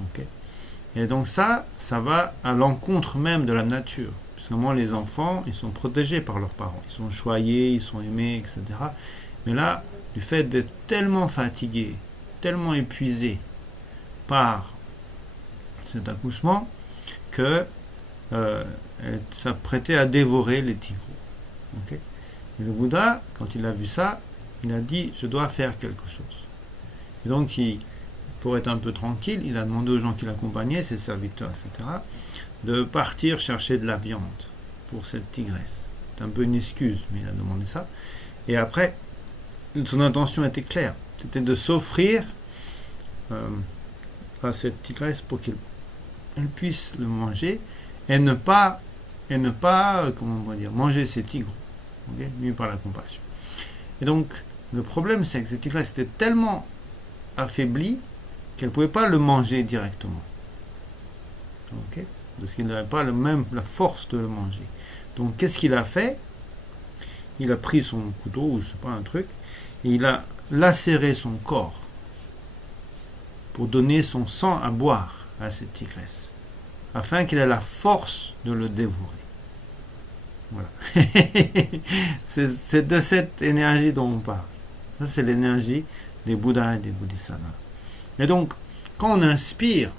Ok, et donc ça va à l'encontre même de la nature, parce que moi, les enfants, ils sont protégés par leurs parents, ils sont choyés, ils sont aimés, etc. Mais là, du fait d'être tellement fatigué, tellement épuisé par cet accouchement, que elle s'apprêtait à dévorer les tigres. Okay. Et le Bouddha, quand il a vu ça, il a dit, je dois faire quelque chose. Et donc, pour être un peu tranquille, il a demandé aux gens qui l'accompagnaient, ses serviteurs, etc., de partir chercher de la viande pour cette tigresse. C'est un peu une excuse, mais il a demandé ça. Et après, son intention était claire. C'était de s'offrir à cette tigresse pour qu'elle puisse le manger et ne pas comment on va dire, manger ses tigres, okay, mis par la compassion. Et donc, le problème, c'est que cette tigresse était tellement affaiblie qu'elle ne pouvait pas le manger directement. Okay, parce qu'il n'avait pas la force de le manger. Donc, qu'est-ce qu'il a fait? Il a pris son couteau, ou je sais pas, un truc, et il a lacéré son corps pour donner son sang à boire à cette tigresse, afin qu'il ait la force de le dévorer. Voilà. C'est de cette énergie dont on parle. Ça, c'est l'énergie des Bouddhas et des Bodhisattvas. Et donc, quand on inspire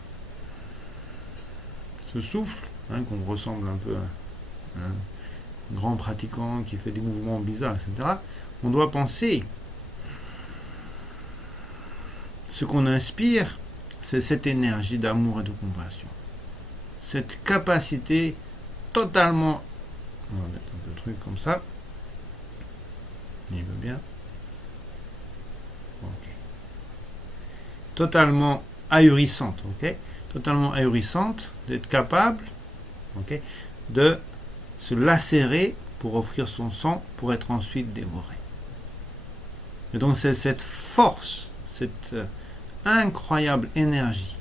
ce souffle, qu'on ressemble un peu à un grand pratiquant qui fait des mouvements bizarres, etc., on doit penser, ce qu'on inspire, c'est cette énergie d'amour et de compassion. Cette capacité totalement, on va mettre un peu de truc comme ça, il veut bien, ok, totalement ahurissante, ok, totalement ahurissante, d'être capable, ok, de se lacérer pour offrir son sang pour être ensuite dévoré. Et donc c'est cette force, cette incroyable énergie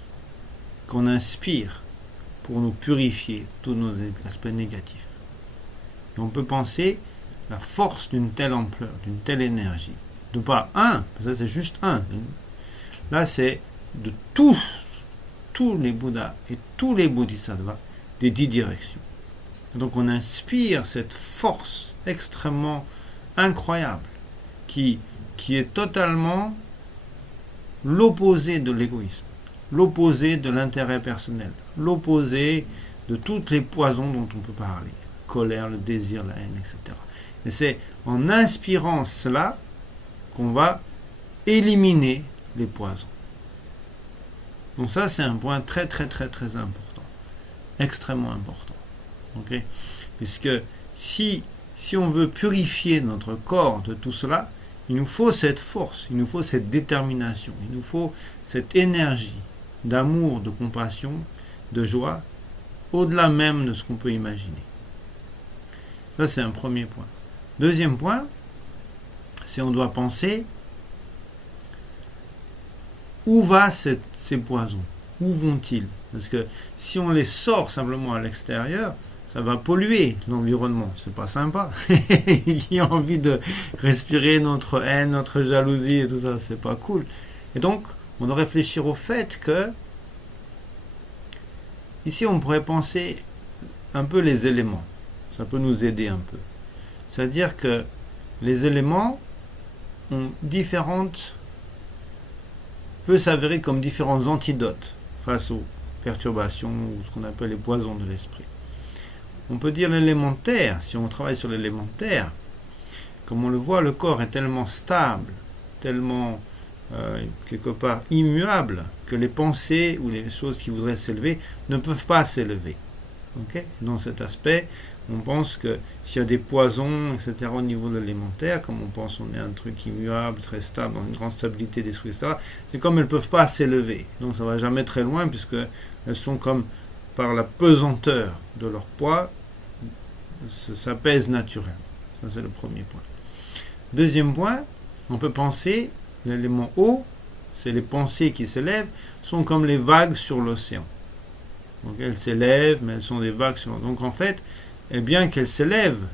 qu'on inspire pour nous purifier tous nos aspects négatifs. Et on peut penser la force d'une telle ampleur, d'une telle énergie. De pas un, parce que c'est juste un. Là, c'est de tous les Bouddhas et tous les Bodhisattvas des 10 directions. Et donc on inspire cette force extrêmement incroyable qui est totalement l'opposé de l'égoïsme, l'opposé de l'intérêt personnel, l'opposé de tous les poisons dont on peut parler, colère, le désir, la haine, etc. Et c'est en inspirant cela qu'on va éliminer les poisons. Donc ça, c'est un point très très très très important, extrêmement important. Okay, puisque si on veut purifier notre corps de tout cela, Il nous faut cette force, il nous faut cette détermination, il nous faut cette énergie d'amour, de compassion, de joie, au-delà même de ce qu'on peut imaginer. Ça, c'est un premier point. Deuxième point, c'est on doit penser où vont ces poisons, où vont-ils? Parce que si on les sort simplement à l'extérieur, ça va polluer l'environnement, c'est pas sympa. Qui a envie de respirer notre haine, notre jalousie et tout ça, c'est pas cool. Et donc, on doit réfléchir au fait que ici, on pourrait penser un peu les éléments. Ça peut nous aider un peu. C'est-à-dire que les éléments ont peut s'avérer comme différents antidotes face aux perturbations ou ce qu'on appelle les poisons de l'esprit. On peut dire l'élémentaire, si on travaille sur l'élémentaire, comme on le voit, le corps est tellement stable, tellement quelque part immuable, que les pensées ou les choses qui voudraient s'élever ne peuvent pas s'élever. Okay? Dans cet aspect, on pense que s'il y a des poisons, etc., au niveau de l'élémentaire, comme on pense on est un truc immuable, très stable, dans une grande stabilité d'esprit, etc., c'est comme elles ne peuvent pas s'élever. Donc ça ne va jamais très loin, puisqu'elles sont comme par la pesanteur de leur poids, ça pèse naturellement. Ça, c'est le premier point. Deuxième point, on peut penser, l'élément eau, c'est les pensées qui s'élèvent, sont comme les vagues sur l'océan. Donc elles s'élèvent, mais elles sont des vagues sur l'océan. Donc en fait, et bien qu'elles s'élèvent,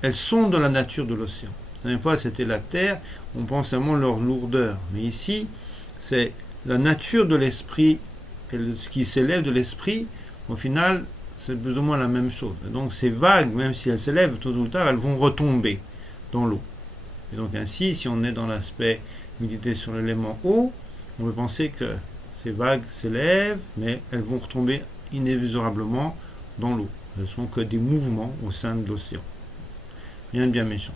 elles sont de la nature de l'océan. La dernière fois, c'était la terre, on pense seulement leur lourdeur. Mais ici, c'est la nature de l'esprit, et ce qui s'élève de l'esprit, au final, c'est plus ou moins la même chose. Et donc ces vagues, même si elles s'élèvent, tôt ou tard, elles vont retomber dans l'eau. Et donc ainsi, si on est dans l'aspect méditer sur l'élément eau, on peut penser que ces vagues s'élèvent, mais elles vont retomber inévitable dans l'eau. Elles ne sont que des mouvements au sein de l'océan. Rien de bien méchant.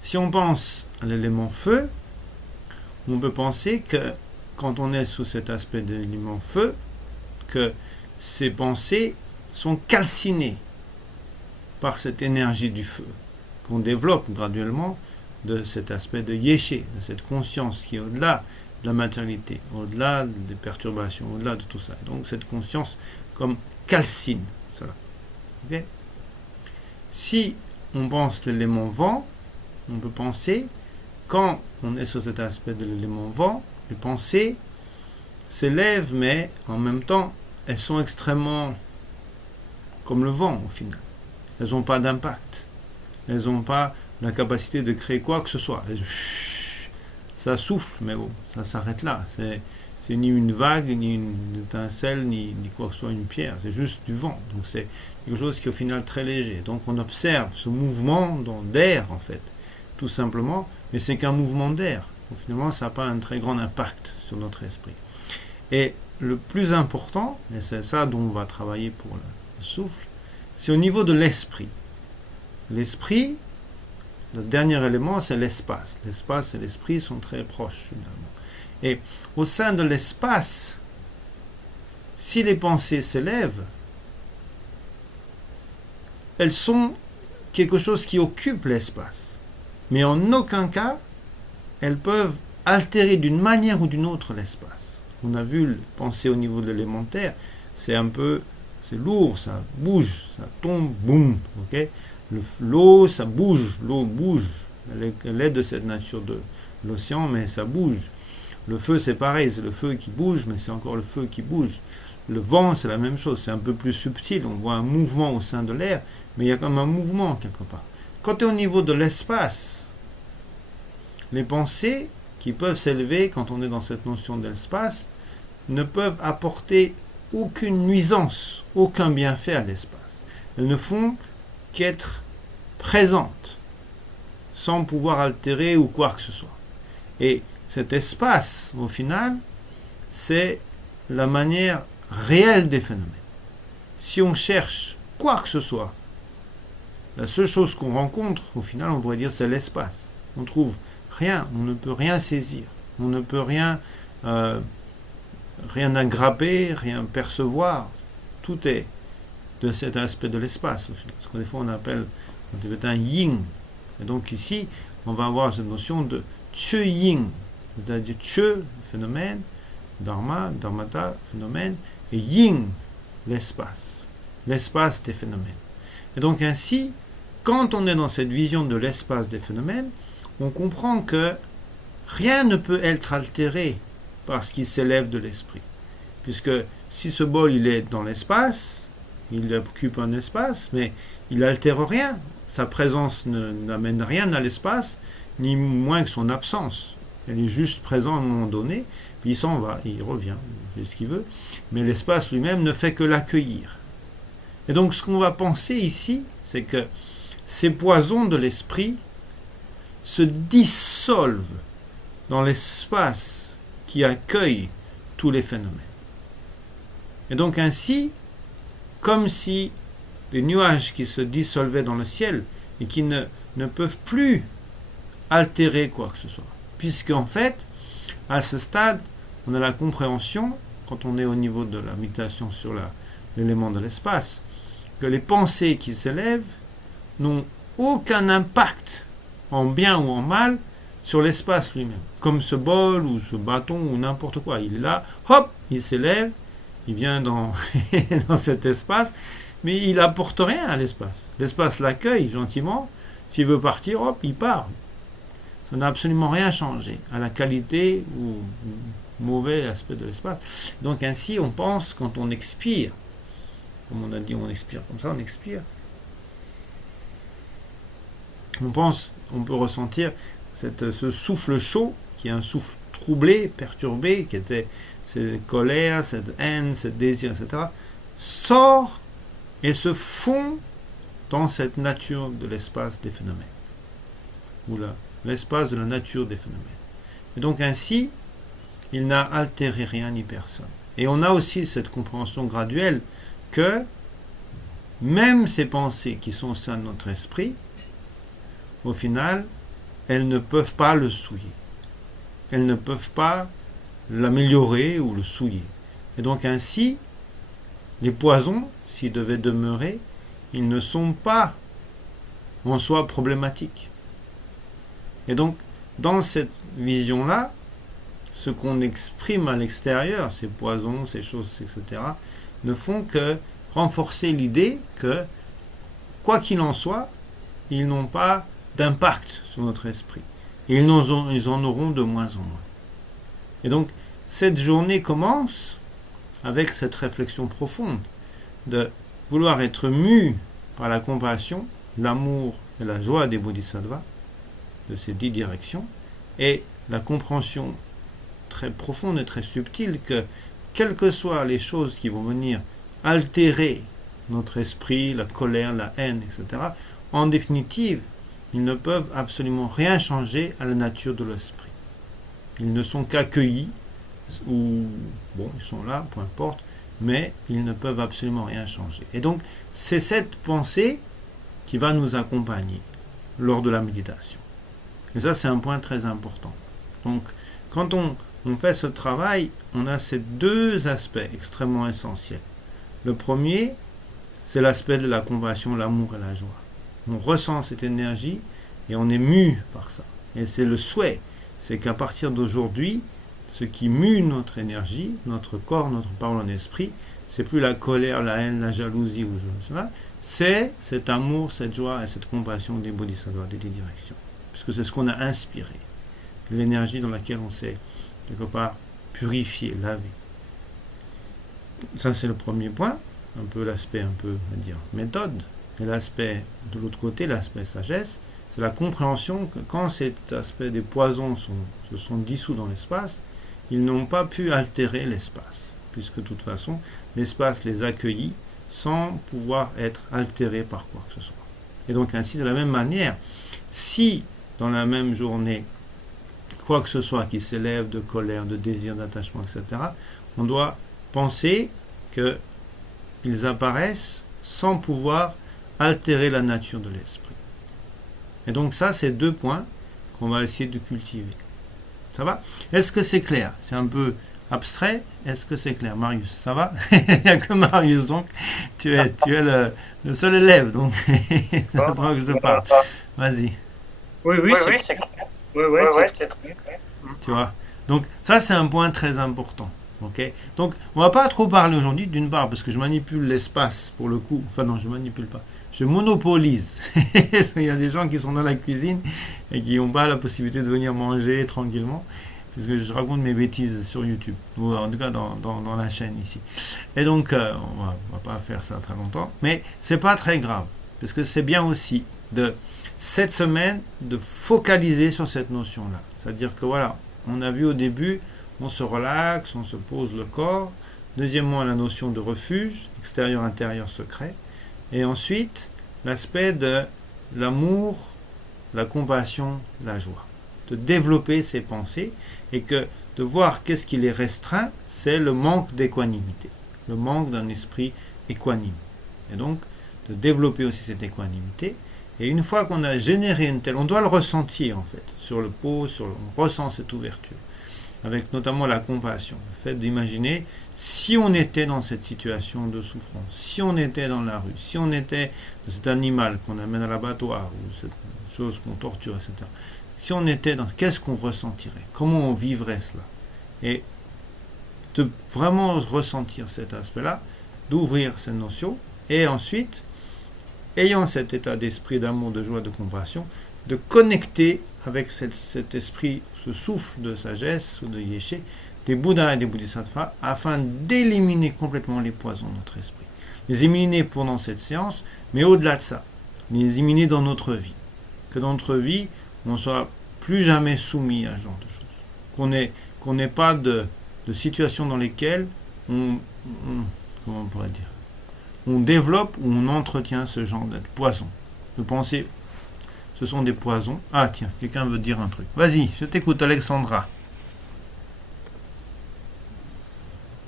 Si on pense à l'élément feu, on peut penser que quand on est sous cet aspect de l'élément feu, que ces pensées sont calcinées par cette énergie du feu, qu'on développe graduellement de cet aspect de yéché, de cette conscience qui est au-delà de la matérialité, au-delà des perturbations, au-delà de tout ça. Donc cette conscience comme calcine cela. Okay? Si on pense l'élément vent, on peut penser, quand on est sur cet aspect de l'élément vent, les pensées s'élèvent, mais en même temps, elles sont extrêmement comme le vent au final. Elles n'ont pas d'impact. Elles n'ont pas la capacité de créer quoi que ce soit. Ça souffle, mais bon, ça s'arrête là. C'est ni une vague, ni une étincelle, ni quoi que ce soit, une pierre. C'est juste du vent. Donc c'est quelque chose qui est au final très léger. Donc on observe ce mouvement d'air, en fait, tout simplement, mais c'est qu'un mouvement d'air. Finalement, ça n'a pas un très grand impact sur notre esprit. Et le plus important, et c'est ça dont on va travailler pour le souffle, c'est au niveau de l'esprit. L'esprit, le dernier élément, c'est l'espace. L'espace et l'esprit sont très proches, finalement. Et au sein de l'espace, si les pensées s'élèvent, elles sont quelque chose qui occupe l'espace. Mais en aucun cas, elles peuvent altérer d'une manière ou d'une autre l'espace. On a vu, penser au niveau de l'élémentaire, c'est lourd, ça bouge, ça tombe, boum, ok. L'eau, ça bouge, l'eau bouge, elle est de cette nature de l'océan, mais ça bouge. Le feu, c'est pareil, c'est le feu qui bouge, mais c'est encore le feu qui bouge. Le vent, c'est la même chose, c'est un peu plus subtil, on voit un mouvement au sein de l'air, mais il y a comme un mouvement quelque part. Quand tu es au niveau de l'espace, les pensées qui peuvent s'élever quand on est dans cette notion d'espace ne peuvent apporter aucune nuisance, aucun bienfait à l'espace. Elles ne font qu'être présentes, sans pouvoir altérer ou quoi que ce soit. Et cet espace, au final, c'est la manière réelle des phénomènes. Si on cherche quoi que ce soit, la seule chose qu'on rencontre, au final, on pourrait dire, c'est l'espace. On trouve rien, on ne peut rien saisir, on ne peut rien agrapper, rien percevoir. Tout est de cet aspect de l'espace, au final. Ce que des fois on appelle un yin, Et donc ici, on va avoir cette notion de Chö-Yin, c'est-à-dire Chö, phénomène, Dharma, Dharmata, phénomène, et Yin, l'espace des phénomènes. Et donc ainsi, quand on est dans cette vision de l'espace des phénomènes, on comprend que rien ne peut être altéré par ce qui s'élève de l'esprit. Puisque si ce bol il est dans l'espace, il occupe un espace, mais il n'altère rien. Sa présence n'amène rien à l'espace, ni moins que son absence. Elle est juste présente à un moment donné, puis il s'en va, il revient, il fait ce qu'il veut, mais l'espace lui-même ne fait que l'accueillir. Et donc ce qu'on va penser ici, c'est que ces poisons de l'esprit se dissolvent dans l'espace qui accueille tous les phénomènes. Et donc ainsi, comme si les nuages qui se dissolvaient dans le ciel et qui ne peuvent plus altérer quoi que ce soit. Puisqu'en fait, à ce stade, on a la compréhension, quand on est au niveau de la méditation sur l'élément de l'espace, que les pensées qui s'élèvent n'ont aucun impact, en bien ou en mal, sur l'espace lui-même. Comme ce bol ou ce bâton ou n'importe quoi. Il est là, hop, il s'élève, il vient dans, dans cet espace, mais il n'apporte rien à l'espace. L'espace l'accueille gentiment. S'il veut partir, hop, il part. Ça n'a absolument rien changé à la qualité ou mauvais aspect de l'espace. Donc ainsi, on pense, quand on expire, comme on a dit, on expire comme ça, on expire, on pense, on peut ressentir ce souffle chaud, qui est un souffle troublé, perturbé, qui était cette colère, cette haine, ce désir, etc., sort et se fond dans cette nature de l'espace des phénomènes, ou l'espace de la nature des phénomènes. Et donc ainsi, il n'a altéré rien ni personne. Et on a aussi cette compréhension graduelle que même ces pensées qui sont au sein de notre esprit, au final, elles ne peuvent pas le souiller. Elles ne peuvent pas l'améliorer ou le souiller. Et donc ainsi, les poisons, s'ils devaient demeurer, ils ne sont pas en soi problématiques. Et donc, dans cette vision-là, ce qu'on exprime à l'extérieur, ces poisons, ces choses, etc., ne font que renforcer l'idée que, quoi qu'il en soit, ils n'ont pas d'impact sur notre esprit. Et ils en auront de moins en moins. Et donc, cette journée commence avec cette réflexion profonde de vouloir être mu par la compassion, l'amour et la joie des bodhisattvas, de ces 10 directions, et la compréhension très profonde et très subtile que, quelles que soient les choses qui vont venir altérer notre esprit, la colère, la haine, etc., en définitive, ils ne peuvent absolument rien changer à la nature de l'esprit. Ils ne sont qu'accueillis, ou, bon, ils sont là, peu importe, mais ils ne peuvent absolument rien changer. Et donc, c'est cette pensée qui va nous accompagner lors de la méditation. Et ça, c'est un point très important. Donc, quand on fait ce travail, on a ces deux aspects extrêmement essentiels. Le premier, c'est l'aspect de la compassion, l'amour et la joie. On ressent cette énergie et on est mu par ça. Et c'est le souhait, c'est qu'à partir d'aujourd'hui, ce qui mue notre énergie, notre corps, notre parole, notre esprit, c'est plus la colère, la haine, la jalousie ou cela, c'est cet amour, cette joie et cette compassion des bodhisattvas, des 10 directions. Puisque c'est ce qu'on a inspiré, l'énergie dans laquelle on s'est quelque part purifié, lavé. Ça c'est le premier point, un peu l'aspect on va dire méthode, et l'aspect de l'autre côté, l'aspect sagesse, c'est la compréhension que quand cet aspect des poisons se sont dissous dans l'espace, ils n'ont pas pu altérer l'espace, puisque de toute façon l'espace les accueillit sans pouvoir être altéré par quoi que ce soit. Et donc ainsi, de la même manière, si dans la même journée, quoi que ce soit qui s'élève de colère, de désir, d'attachement, etc., on doit penser qu'ils apparaissent sans pouvoir altérer la nature de l'esprit. Et donc ça, c'est 2 points qu'on va essayer de cultiver. Ça va? Est-ce que c'est clair? C'est un peu abstrait. Est-ce que c'est clair? Marius, ça va? Il n'y a que Marius, donc tu es le seul élève, donc c'est à toi que je te parle. Vas-y. Oui, oui, c'est clair. Oui, oui, c'est très clair. Tu vois. Donc ça c'est un point très important. Ok. Donc on va pas trop parler aujourd'hui d'une part parce que je manipule l'espace pour le coup. Enfin non, je manipule pas. Je monopolise. Il y a des gens qui sont dans la cuisine et qui n'ont pas la possibilité de venir manger tranquillement puisque je raconte mes bêtises sur YouTube ou en tout cas dans la chaîne ici. Et donc on va pas faire ça très longtemps, mais c'est pas très grave parce que c'est bien aussi de cette semaine de focaliser sur cette notion-là. C'est-à-dire que voilà, on a vu au début, on se relaxe, on se pose le corps. Deuxièmement, la notion de refuge, extérieur, intérieur, secret. Et ensuite, l'aspect de l'amour, la compassion, la joie. De développer ces pensées et que de voir qu'est-ce qui les restreint, c'est le manque d'équanimité, le manque d'un esprit équanime. Et donc, de développer aussi cette équanimité. Et une fois qu'on a généré une telle, on doit le ressentir en fait, sur le pot, on ressent cette ouverture, avec notamment la compassion, le fait d'imaginer si on était dans cette situation de souffrance, si on était dans la rue, si on était de cet animal qu'on amène à l'abattoir, ou cette chose qu'on torture, etc. Si on était dans, qu'est-ce qu'on ressentirait? Comment on vivrait cela? Et de vraiment ressentir cet aspect-là, d'ouvrir cette notion, et ensuite, ayant cet état d'esprit d'amour, de joie, de compassion, de connecter avec cet esprit, ce souffle de sagesse ou de yeshe, des Bouddhas et des Bodhisattvas, afin d'éliminer complètement les poisons de notre esprit. Les éliminer pendant cette séance, mais au-delà de ça, les éliminer dans notre vie. Que dans notre vie, on ne soit plus jamais soumis à ce genre de choses. Qu'on n'ait pas de situations dans lesquelles comment on pourrait dire, on développe ou on entretient ce genre de poison. De penser, ce sont des poisons. Ah tiens, quelqu'un veut dire un truc. Vas-y, je t'écoute Alexandra.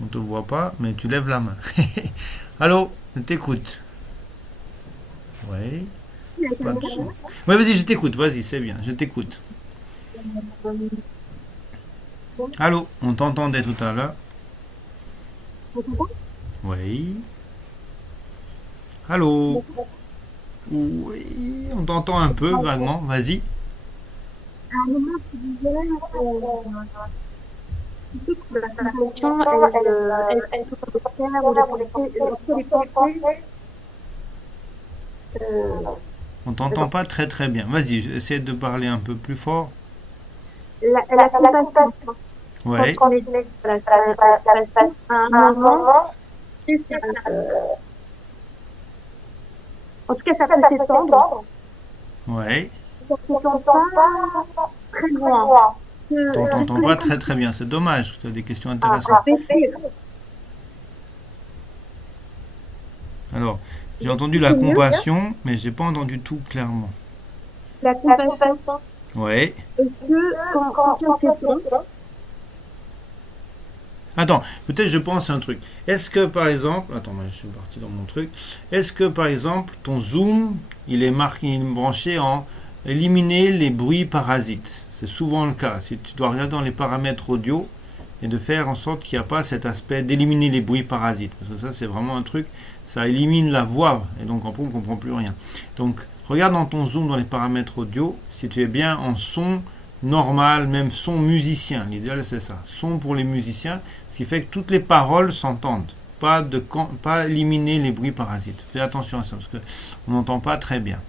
On ne te voit pas, mais tu lèves la main. Allô, je t'écoute. Oui. Pas de son. Oui, vas-y, je t'écoute. Vas-y, c'est bien, je t'écoute. Allô, on t'entendait tout à l'heure. Oui. Allô. Oui, on t'entend un peu vaguement. Vas-y. À un moment, tu disais que la sensation, elle peut se faire ou les pensées. On t'entend pas très très bien. Vas-y, essaie de parler un peu plus fort. La compassion. Ouais. Quand on est à un moment, en tout cas, ça peut s'étendre. Ouais. Ça ne s'étend pas très loin. On t'entend pas très très bien. C'est dommage. Tu as des questions intéressantes. Alors, j'ai entendu la compassion, mais j'ai pas entendu tout clairement. La compassion. Ouais. Est-ce que quand on s'étend, Attends, peut-être je pense à un truc. Est-ce que par exemple, attends, moi je suis parti dans mon truc. Est-ce que par exemple ton zoom, il est branché en éliminer les bruits parasites? C'est souvent le cas. Si tu dois regarder dans les paramètres audio et de faire en sorte qu'il n'y a pas cet aspect d'éliminer les bruits parasites, parce que ça c'est vraiment un truc, ça élimine la voix et donc en plus on ne comprend plus rien. Donc regarde dans ton zoom dans les paramètres audio si tu es bien en son normal, même son musicien. L'idéal c'est ça, son pour les musiciens. Ce qui fait que toutes les paroles s'entendent. Pas éliminer les bruits parasites. Fais attention à ça, parce qu'on n'entend pas très bien.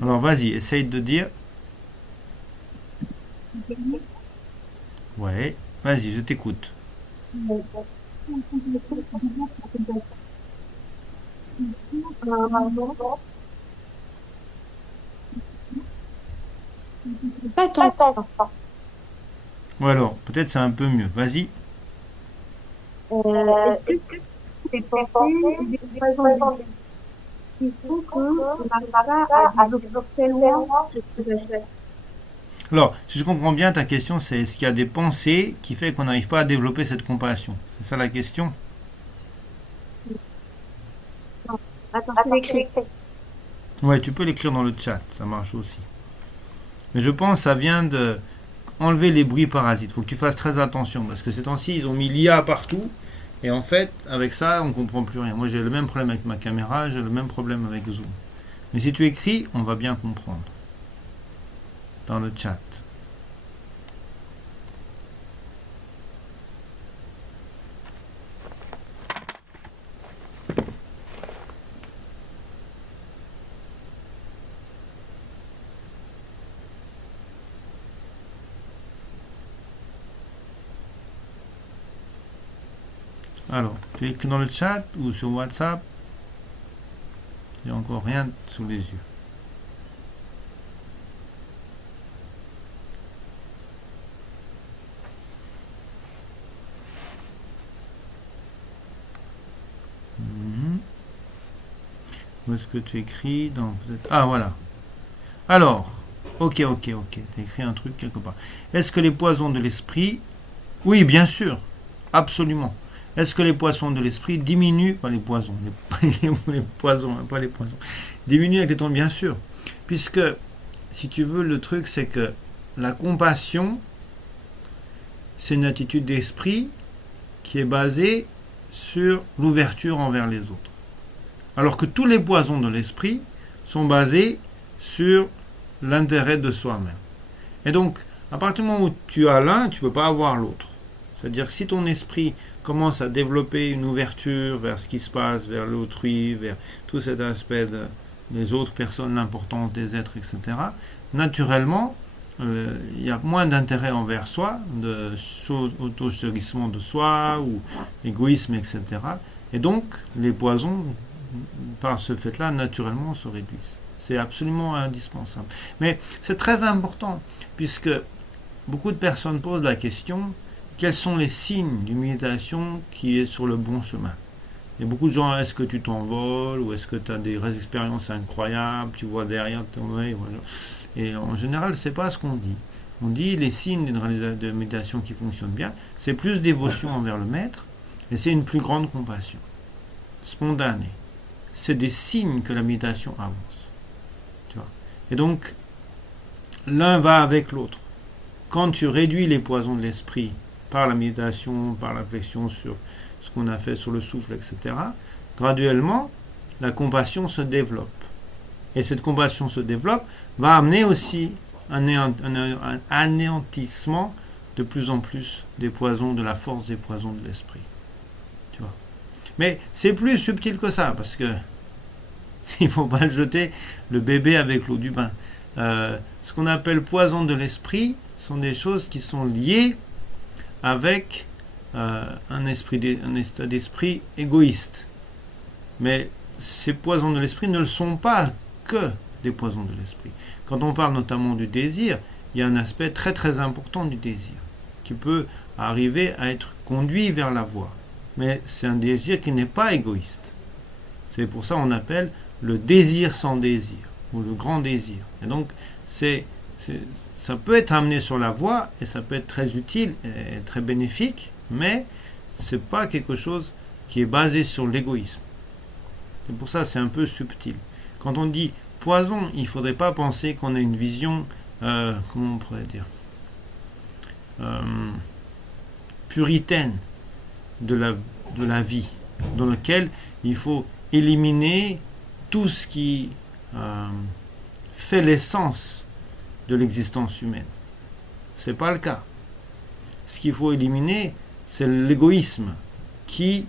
Alors vas-y, essaye de dire. Ouais, vas-y, je t'écoute. pas tant. Ou alors, peut-être c'est un peu mieux. Vas-y. Est-ce que les pensées des poisons qui font qu'on n'arrive pas à développer loin ce que je fais? Alors, si je comprends bien, ta question, c'est est-ce qu'il y a des pensées qui fait qu'on n'arrive pas à développer cette compassion? C'est ça la question? Attends, je l'écris. Ouais, tu peux l'écrire dans le chat, ça marche aussi. Mais je pense que ça vient de enlever les bruits parasites. Il faut que tu fasses très attention, parce que ces temps-ci, ils ont mis l'IA partout, Et en fait, avec ça, on comprend plus rien. Moi, j'ai le même problème avec ma caméra, j'ai le même problème avec Zoom. Mais si tu écris, on va bien comprendre. Dans le chat. Alors, tu écris dans le chat ou sur WhatsApp. Il n'y a encore rien sous les yeux. Où est-ce que tu écris dans Ah, voilà. Alors, ok. Tu as écrit un truc quelque part. Est-ce que les poisons de l'esprit... Oui, bien sûr. Absolument. Est-ce que les poissons de l'esprit diminuent... Pas les poisons. Les poisons, pas les poisons. Diminuent avec les temps, bien sûr. Puisque, si tu veux, le truc, c'est que la compassion, c'est une attitude d'esprit qui est basée sur l'ouverture envers les autres. Alors que tous les poisons de l'esprit sont basés sur l'intérêt de soi-même. Et donc, à partir du moment où tu as l'un, tu ne peux pas avoir l'autre. C'est-à-dire que si ton esprit commence à développer une ouverture vers ce qui se passe, vers l'autrui, vers tout cet aspect des autres personnes, l'importance des êtres, etc., naturellement, il y a moins d'intérêt envers soi, d'auto-chérissement de soi, ou égoïsme, etc. Et donc, les poisons, par ce fait-là, naturellement, se réduisent. C'est absolument indispensable. Mais c'est très important, puisque beaucoup de personnes posent la question, quels sont les signes d'une méditation qui est sur le bon chemin? Il y a beaucoup de gens, est-ce que tu t'envoles, ou est-ce que tu as des expériences incroyables, tu vois derrière ton œil, voilà. Et en général, c'est pas ce qu'on dit. On dit les signes de méditation qui fonctionnent bien, c'est plus dévotion envers le maître, et c'est une plus grande compassion, spontanée. C'est des signes que la méditation avance. Tu vois. Et donc, l'un va avec l'autre. Quand tu réduis les poisons de l'esprit par la méditation, par la réflexion sur ce qu'on a fait sur le souffle, etc., graduellement, la compassion se développe. Et cette compassion se développe, va amener aussi un anéantissement de plus en plus des poisons, de la force des poisons de l'esprit. Tu vois. Mais c'est plus subtil que ça, parce que il ne faut pas le jeter le bébé avec l'eau du bain. Ce qu'on appelle poison de l'esprit sont des choses qui sont liées avec un état d'esprit égoïste. Mais ces poisons de l'esprit ne le sont pas que des poisons de l'esprit. Quand on parle notamment du désir, il y a un aspect très très important du désir qui peut arriver à être conduit vers la voie. Mais c'est un désir qui n'est pas égoïste. C'est pour ça qu'on appelle le désir sans désir, ou le grand désir. Et donc, ça peut être amené sur la voie, et ça peut être très utile et très bénéfique, mais c'est pas quelque chose qui est basé sur l'égoïsme. C'est pour ça que c'est un peu subtil. Quand on dit poison, il ne faudrait pas penser qu'on a une vision, comment on pourrait dire, puritaine de la vie, dans laquelle il faut éliminer tout ce qui fait l'essence de l'existence humaine. Ce n'est pas le cas. Ce qu'il faut éliminer, c'est l'égoïsme qui,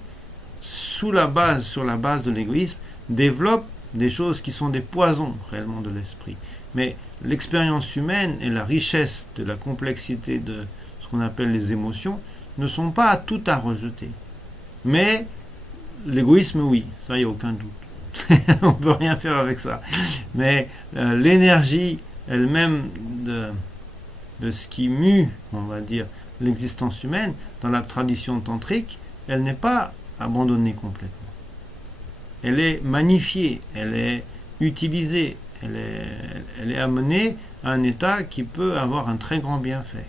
sur la base de l'égoïsme, développe des choses qui sont des poisons réellement de l'esprit. Mais l'expérience humaine et la richesse de la complexité de ce qu'on appelle les émotions ne sont pas tout à rejeter. Mais l'égoïsme, oui, ça, il n'y a aucun doute. On ne peut rien faire avec ça. Mais l'énergie elle-même de ce qui mue, on va dire, l'existence humaine, dans la tradition tantrique, elle n'est pas abandonnée complètement. Elle est magnifiée, elle est utilisée, elle est amenée à un état qui peut avoir un très grand bienfait.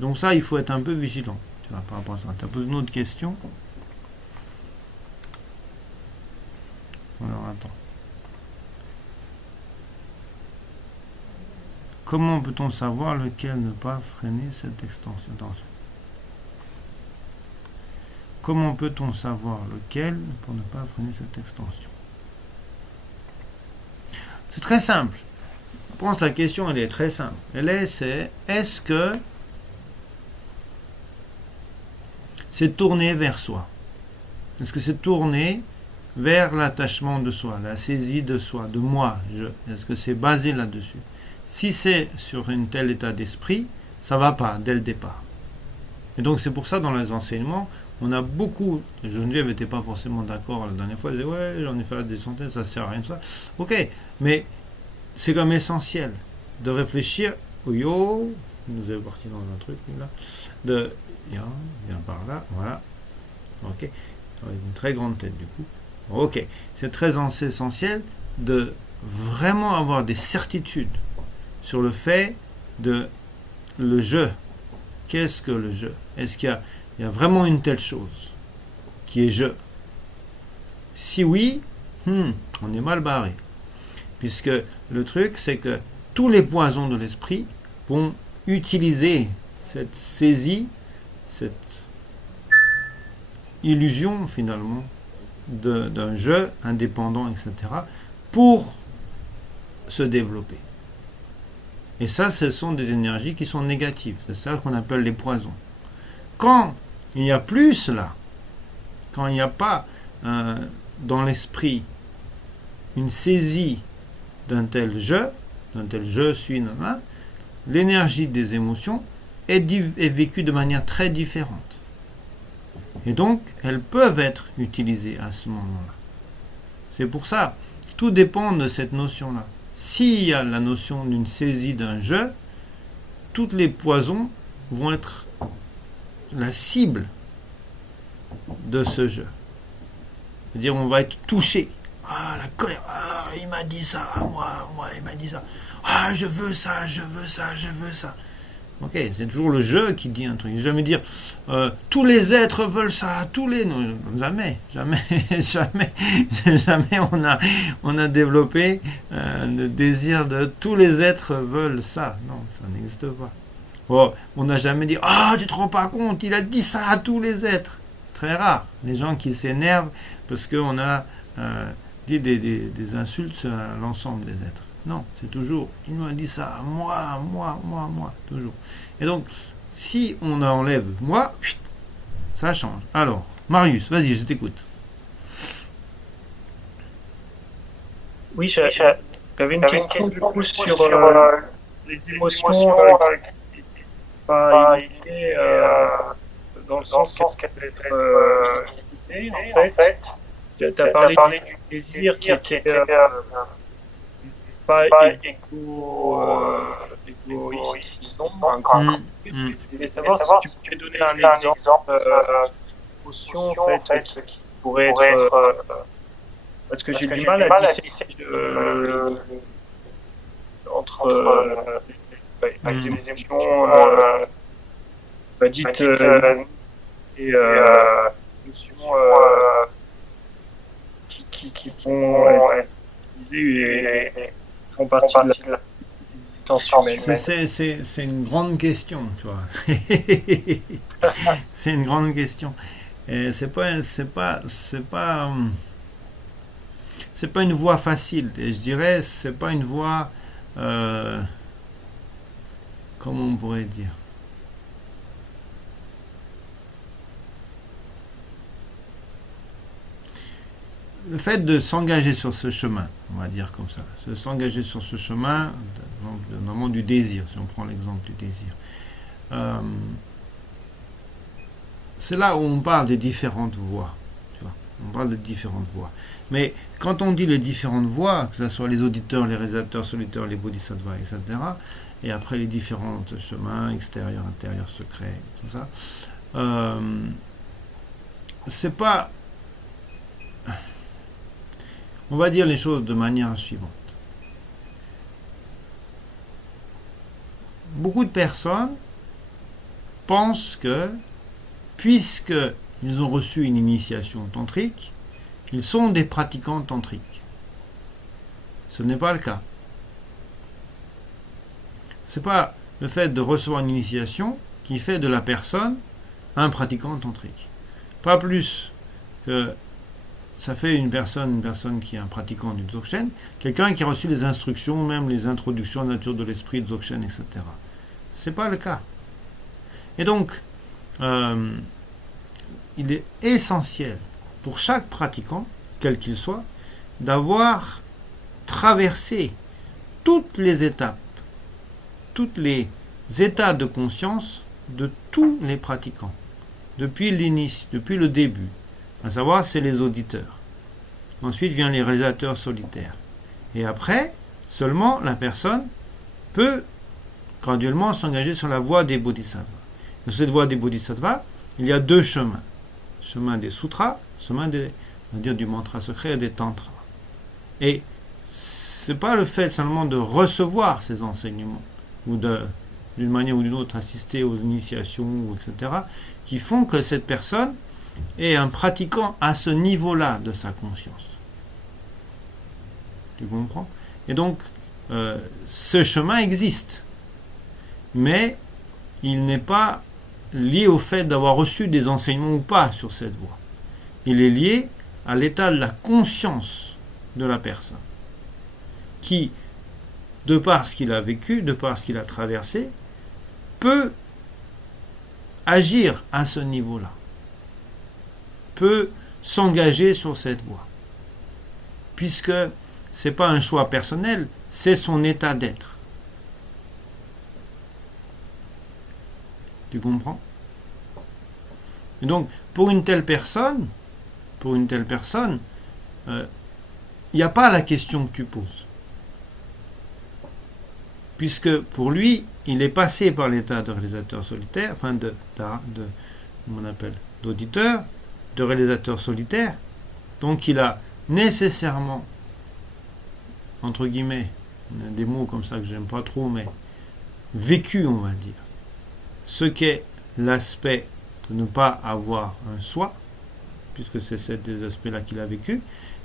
Donc ça, il faut être un peu vigilant. Tu vois, par rapport à ça. Tu as posé une autre question? Alors, attends. Comment peut-on savoir lequel ne pas freiner cette extension? Attention. comment peut-on savoir lequel pour ne pas freiner cette extension? C'est très simple. Je pense que la question, elle est très simple. Est-ce que c'est tourné vers soi? Est-ce que c'est tourné vers l'attachement de soi, la saisie de soi, de moi, je? Est-ce que c'est basé là-dessus? Si c'est sur un tel état d'esprit, ça ne va pas dès le départ. Et donc c'est pour ça, dans les enseignements, on a beaucoup... Geneviève n'était pas forcément d'accord la dernière fois, elle disait, ouais, j'en ai fait des centaines, ça ne sert à rien de ça. Ok, mais c'est comme essentiel de réfléchir au yo, nous est parti dans un truc là, de viens par là, voilà, ok, avec une très grande tête du coup, ok, c'est très essentiel de vraiment avoir des certitudes sur le fait de le je. Qu'est-ce que le je? Est-ce qu'il y a vraiment une telle chose qui est je? Si oui, on est mal barré. Puisque le truc, c'est que tous les poisons de l'esprit vont utiliser cette saisie, cette illusion finalement d'un je indépendant, etc., pour se développer. Et ça, ce sont des énergies qui sont négatives. C'est ça qu'on appelle les poisons. Quand il n'y a plus cela, quand il n'y a pas dans l'esprit une saisie d'un tel je suis, l'énergie des émotions est vécue de manière très différente. Et donc, elles peuvent être utilisées à ce moment-là. C'est pour ça, tout dépend de cette notion-là. S'il y a la notion d'une saisie d'un je, tous les poisons vont être la cible de ce je. C'est-à-dire, on va être touché. Ah, la colère. Ah, il m'a dit ça. Moi, il m'a dit ça. Ah, je veux ça, je veux ça, je veux ça. Ok, c'est toujours le je qui dit un truc. Jamais dire tous les êtres veulent ça, tous les... Non, jamais on a développé le désir de tous les êtres veulent ça. Non, ça n'existe pas. Oh, on n'a jamais dit ah, tu te rends pas compte, il a dit ça à tous les êtres. Très rare. Les gens qui s'énervent parce qu'on a dit des insultes à l'ensemble des êtres. Non, c'est toujours, il m'a dit ça, moi, toujours. Et donc, si on enlève moi, ça change. Alors, Marius, vas-y, je t'écoute. Oui, j'avais une question du coup sur les émotions qui pas évitées dans le sens qu'elles peuvent être évitées, en fait. Tu as parlé du désir qui était pas égoïste, disons. Je voulais savoir si tu pouvais donner un exemple d'émotion en fait, qui pourrait être... parce que j'ai du mal à discerner entre les émotions dites et émotions qui vont être utilisées et font partie de la tension. C'est une grande question, tu vois. C'est une grande question. Et c'est pas une voie facile. Et je dirais, c'est pas une voie, comment on pourrait dire, le fait de s'engager sur ce chemin, on va dire comme ça, de s'engager sur ce chemin, notamment du désir, si on prend l'exemple du désir, c'est là où on parle des différentes voies. Tu vois, on parle de différentes voies. Mais quand on dit les différentes voies, que ce soit les auditeurs, les réalisateurs, solitaires, les bodhisattvas, etc., et après les différents chemins, extérieurs, intérieurs, secrets, tout ça, c'est pas... On va dire les choses de manière suivante. Beaucoup de personnes pensent que, puisqu'ils ont reçu une initiation tantrique, ils sont des pratiquants tantriques. Ce n'est pas le cas. Ce n'est pas le fait de recevoir une initiation qui fait de la personne un pratiquant tantrique. pas plus que ça fait une personne qui est un pratiquant du Dzogchen, quelqu'un qui a reçu les instructions, même les introductions à la nature de l'esprit, Dzogchen, etc. C'est pas le cas. Et donc, il est essentiel pour chaque pratiquant, quel qu'il soit, d'avoir traversé toutes les étapes, tous les états de conscience de tous les pratiquants, depuis l'inice, depuis le début. À savoir, c'est les auditeurs. Ensuite viennent les réalisateurs solitaires. Et après, seulement la personne peut graduellement s'engager sur la voie des bodhisattvas. Dans cette voie des bodhisattvas, il y a deux chemins. Le chemin des sutras, le chemin du mantra secret et des tantras. Et ce n'est pas le fait seulement de recevoir ces enseignements, ou d'une manière ou d'une autre assister aux initiations, etc., qui font que cette personne est un pratiquant à ce niveau-là de sa conscience. Tu comprends? Et donc, ce chemin existe, mais il n'est pas lié au fait d'avoir reçu des enseignements ou pas sur cette voie. Il est lié à l'état de la conscience de la personne, qui, de par ce qu'il a vécu, de par ce qu'il a traversé, peut agir à ce niveau-là, peut s'engager sur cette voie, puisque ce n'est pas un choix personnel, c'est son état d'être. Tu comprends? Et donc, pour une telle personne, il n'y a pas la question que tu poses. Puisque pour lui, il est passé par l'état de réalisateur solitaire, enfin d'auditeur, de réalisateur solitaire, donc il a nécessairement, entre guillemets, des mots comme ça que j'aime pas trop, mais vécu, on va dire, ce qu'est l'aspect de ne pas avoir un soi, puisque c'est ces des aspects-là qu'il a vécu,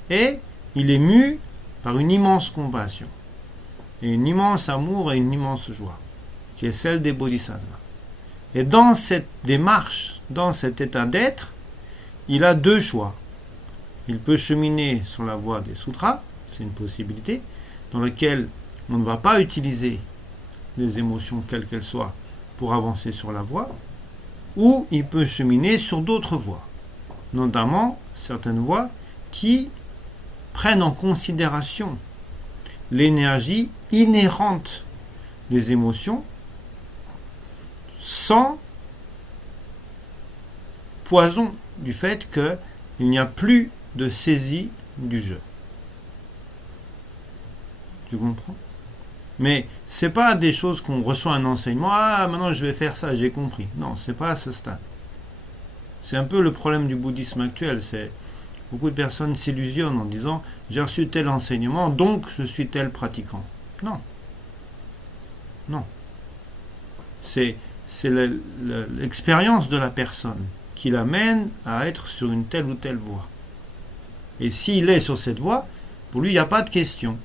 et il est mu par une immense compassion, et un immense amour et une immense joie, qui est celle des bodhisattvas. Et dans cette démarche, dans cet état d'être, il a deux choix. Il peut cheminer sur la voie des sutras, c'est une possibilité, dans laquelle on ne va pas utiliser les émotions, quelles qu'elles soient, pour avancer sur la voie, ou il peut cheminer sur d'autres voies, notamment certaines voies qui prennent en considération l'énergie inhérente des émotions sans poison du fait qu'il n'y a plus de saisie du jeu. Tu comprends? Mais c'est pas des choses qu'on reçoit un enseignement, ah maintenant je vais faire ça, j'ai compris. Non, c'est pas à ce stade. C'est un peu le problème du bouddhisme actuel, c'est beaucoup de personnes s'illusionnent en disant j'ai reçu tel enseignement, donc je suis tel pratiquant. Non. Non. C'est l'expérience de la personne qui l'amène à être sur une telle ou telle voie. Et s'il est sur cette voie, pour lui, il n'y a pas de question.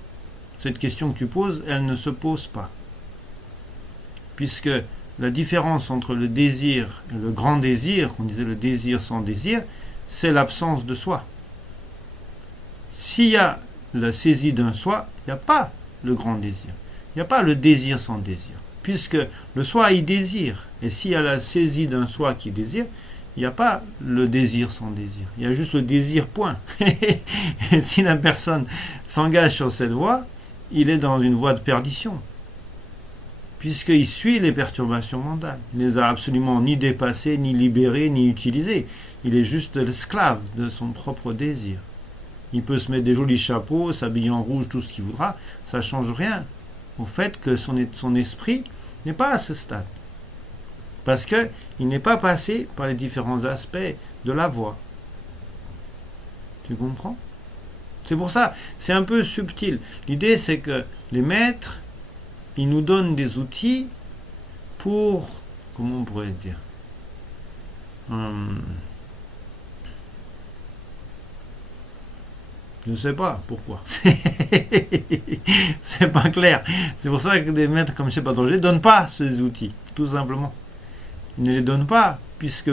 Cette question que tu poses, elle ne se pose pas. Puisque la différence entre le désir et le grand désir, qu'on disait le désir sans désir, c'est l'absence de soi. S'il y a la saisie d'un soi, il n'y a pas le grand désir. Il n'y a pas le désir sans désir. Puisque le soi, il désire. Et s'il y a la saisie d'un soi qui désire, il n'y a pas le désir sans désir. Il y a juste le désir, point. Et si la personne s'engage sur cette voie, il est dans une voie de perdition. Puisqu'il suit les perturbations mentales. Il ne les a absolument ni dépassées, ni libérées, ni utilisées. Il est juste l'esclave de son propre désir. Il peut se mettre des jolis chapeaux, s'habiller en rouge, tout ce qu'il voudra. Ça ne change rien au fait que son esprit n'est pas à ce stade. Parce qu'il n'est pas passé par les différents aspects de la voie. Tu comprends? C'est pour ça, c'est un peu subtil. L'idée, c'est que les maîtres, ils nous donnent des outils pour, comment on pourrait dire, je ne sais pas pourquoi. C'est pas clair. C'est pour ça que des maîtres comme Sherpa Dorje ne donnent pas ces outils, tout simplement. Ils ne les donnent pas, puisque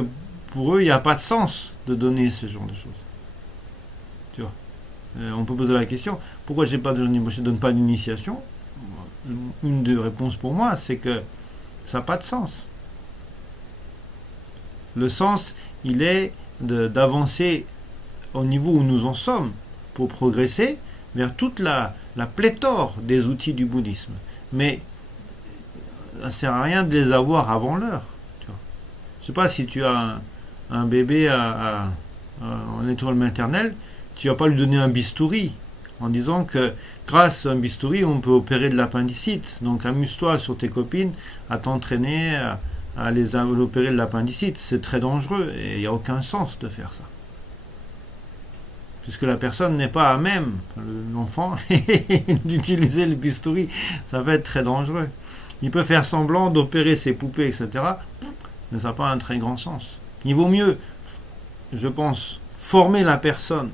pour eux, il n'y a pas de sens de donner ce genre de choses. Tu vois. On peut poser la question, pourquoi je ne donne pas d'initiation? Une des réponses pour moi, c'est que ça n'a pas de sens. Le sens, il est d'avancer au niveau où nous en sommes pour progresser vers toute la pléthore des outils du bouddhisme. Mais ça ne sert à rien de les avoir avant l'heure. Je ne sais pas si tu as un bébé en étoile maternelle, tu ne vas pas lui donner un bistouri en disant que grâce à un bistouri, on peut opérer de l'appendicite. Donc amuse-toi sur tes copines à t'entraîner à les opérer de l'appendicite. C'est très dangereux et il n'y a aucun sens de faire ça. Puisque la personne n'est pas à même, l'enfant, d'utiliser le bistouri, ça va être très dangereux. Il peut faire semblant d'opérer ses poupées, etc., mais ça n'a pas un très grand sens. Il vaut mieux, je pense, former la personne.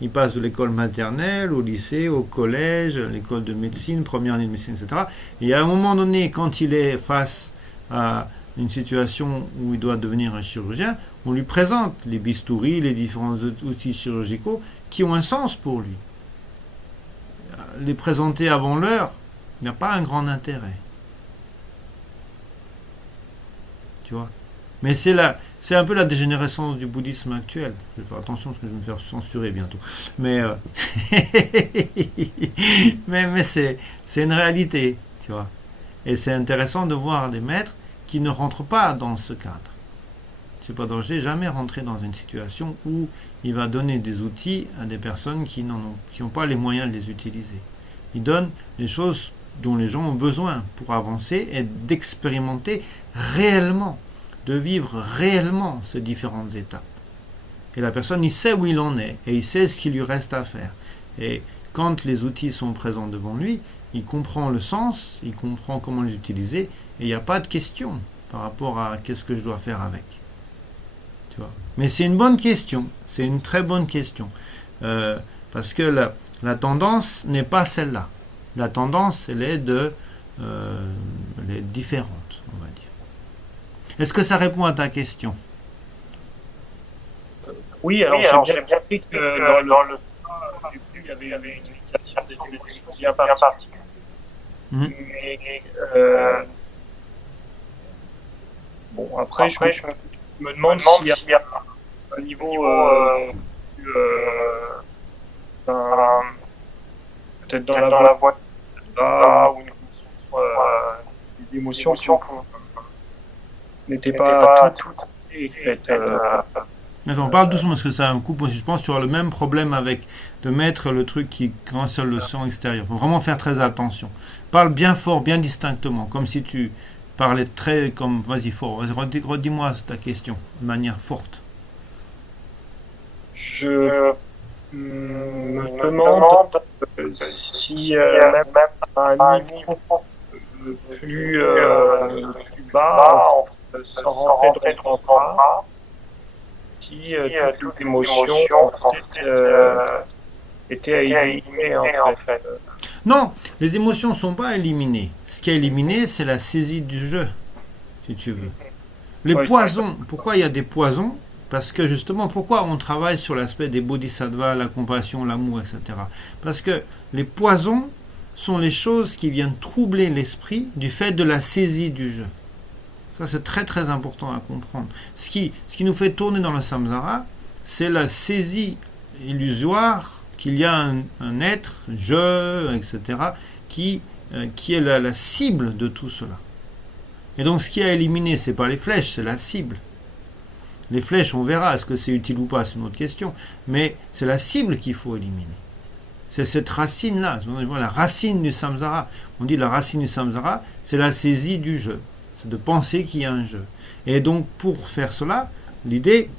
Il passe de l'école maternelle, au lycée, au collège, à l'école de médecine, première année de médecine, etc. Et à un moment donné, quand il est face à une situation où il doit devenir un chirurgien, on lui présente les bistouris, les différents outils chirurgicaux qui ont un sens pour lui. Les présenter avant l'heure n'a pas un grand intérêt. Tu vois. Mais c'est un peu la dégénérescence du bouddhisme actuel. Je vais faire attention parce que je vais me faire censurer bientôt. Mais, mais c'est une réalité, tu vois. Et c'est intéressant de voir des maîtres qui ne rentrent pas dans ce cadre. C'est pas danger, jamais rentrer dans une situation où il va donner des outils à des personnes qui n'ont pas les moyens de les utiliser. Il donne les choses dont les gens ont besoin pour avancer et d'expérimenter réellement, de vivre réellement ces différentes étapes. Et la personne, il sait où il en est et il sait ce qu'il lui reste à faire. Et quand les outils sont présents devant lui, il comprend le sens, il comprend comment les utiliser et il n'y a pas de question par rapport à qu'est-ce que je dois faire avec. Tu vois. Mais c'est une bonne question, c'est une très bonne question. Parce que la tendance n'est pas celle-là. La tendance, elle est elle est différente, on va dire. Est-ce que ça répond à ta question? Oui, alors j'ai bien compris que dans le du coup, il y avait une initiation des émotions bien particulière. Mais bon, après, je me demande s'il y a un niveau peut-être dans la voie ou des émotions n'étaient pas toutes faites. Attends, on parle doucement parce que ça me coupe. Je pense que tu auras le même problème avec de mettre le truc qui cancelle le son extérieur. Il faut vraiment faire très attention. Parle bien fort, bien distinctement, comme si tu parlais très comme... Vas-y, fort. Redis-moi ta question de manière forte. Je me demande si même à un niveau plus bas, sans rentrer dans le contrat, si toutes les émotions en fait, étaient à éliminer en fait. Non, les émotions ne sont pas éliminées. Ce qui est éliminé, c'est la saisie du jeu, si tu veux. Les poisons, pourquoi il y a des poisons? Parce que justement, pourquoi on travaille sur l'aspect des bodhisattvas, la compassion, l'amour, etc. Parce que les poisons sont les choses qui viennent troubler l'esprit du fait de la saisie du jeu. Ça, c'est très très important à comprendre. Ce qui nous fait tourner dans le samsara, c'est la saisie illusoire qu'il y a un être, je, etc., qui est la cible de tout cela. Et donc, ce qui a éliminé, ce n'est pas les flèches, c'est la cible. Les flèches, on verra, est-ce que c'est utile ou pas, c'est une autre question, mais c'est la cible qu'il faut éliminer. C'est cette racine-là, la racine du samsara. On dit la racine du samsara, c'est la saisie du jeu. C'est de penser qu'il y a un jeu. Et donc, pour faire cela, l'idée,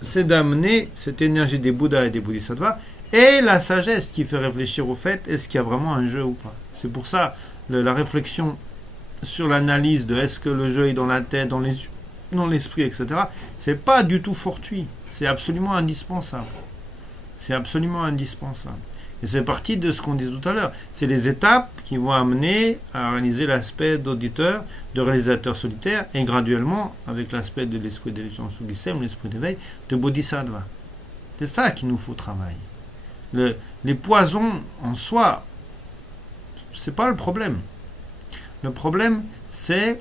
c'est d'amener cette énergie des Bouddhas et des Bodhisattvas et la sagesse qui fait réfléchir au fait, est-ce qu'il y a vraiment un jeu ou pas. C'est pour ça, la réflexion sur l'analyse de est-ce que le jeu est dans la tête, dans l'esprit, etc., c'est pas du tout fortuit. C'est absolument indispensable. C'est absolument indispensable. Et c'est parti de ce qu'on disait tout à l'heure. C'est les étapes qui vont amener à réaliser l'aspect d'auditeur, de réalisateur solitaire, et graduellement, avec l'aspect de l'esprit d'élection Sugisem, l'esprit d'éveil, de Bodhisattva. C'est ça qu'il nous faut travailler. Les poisons en soi, c'est pas le problème. Le problème, c'est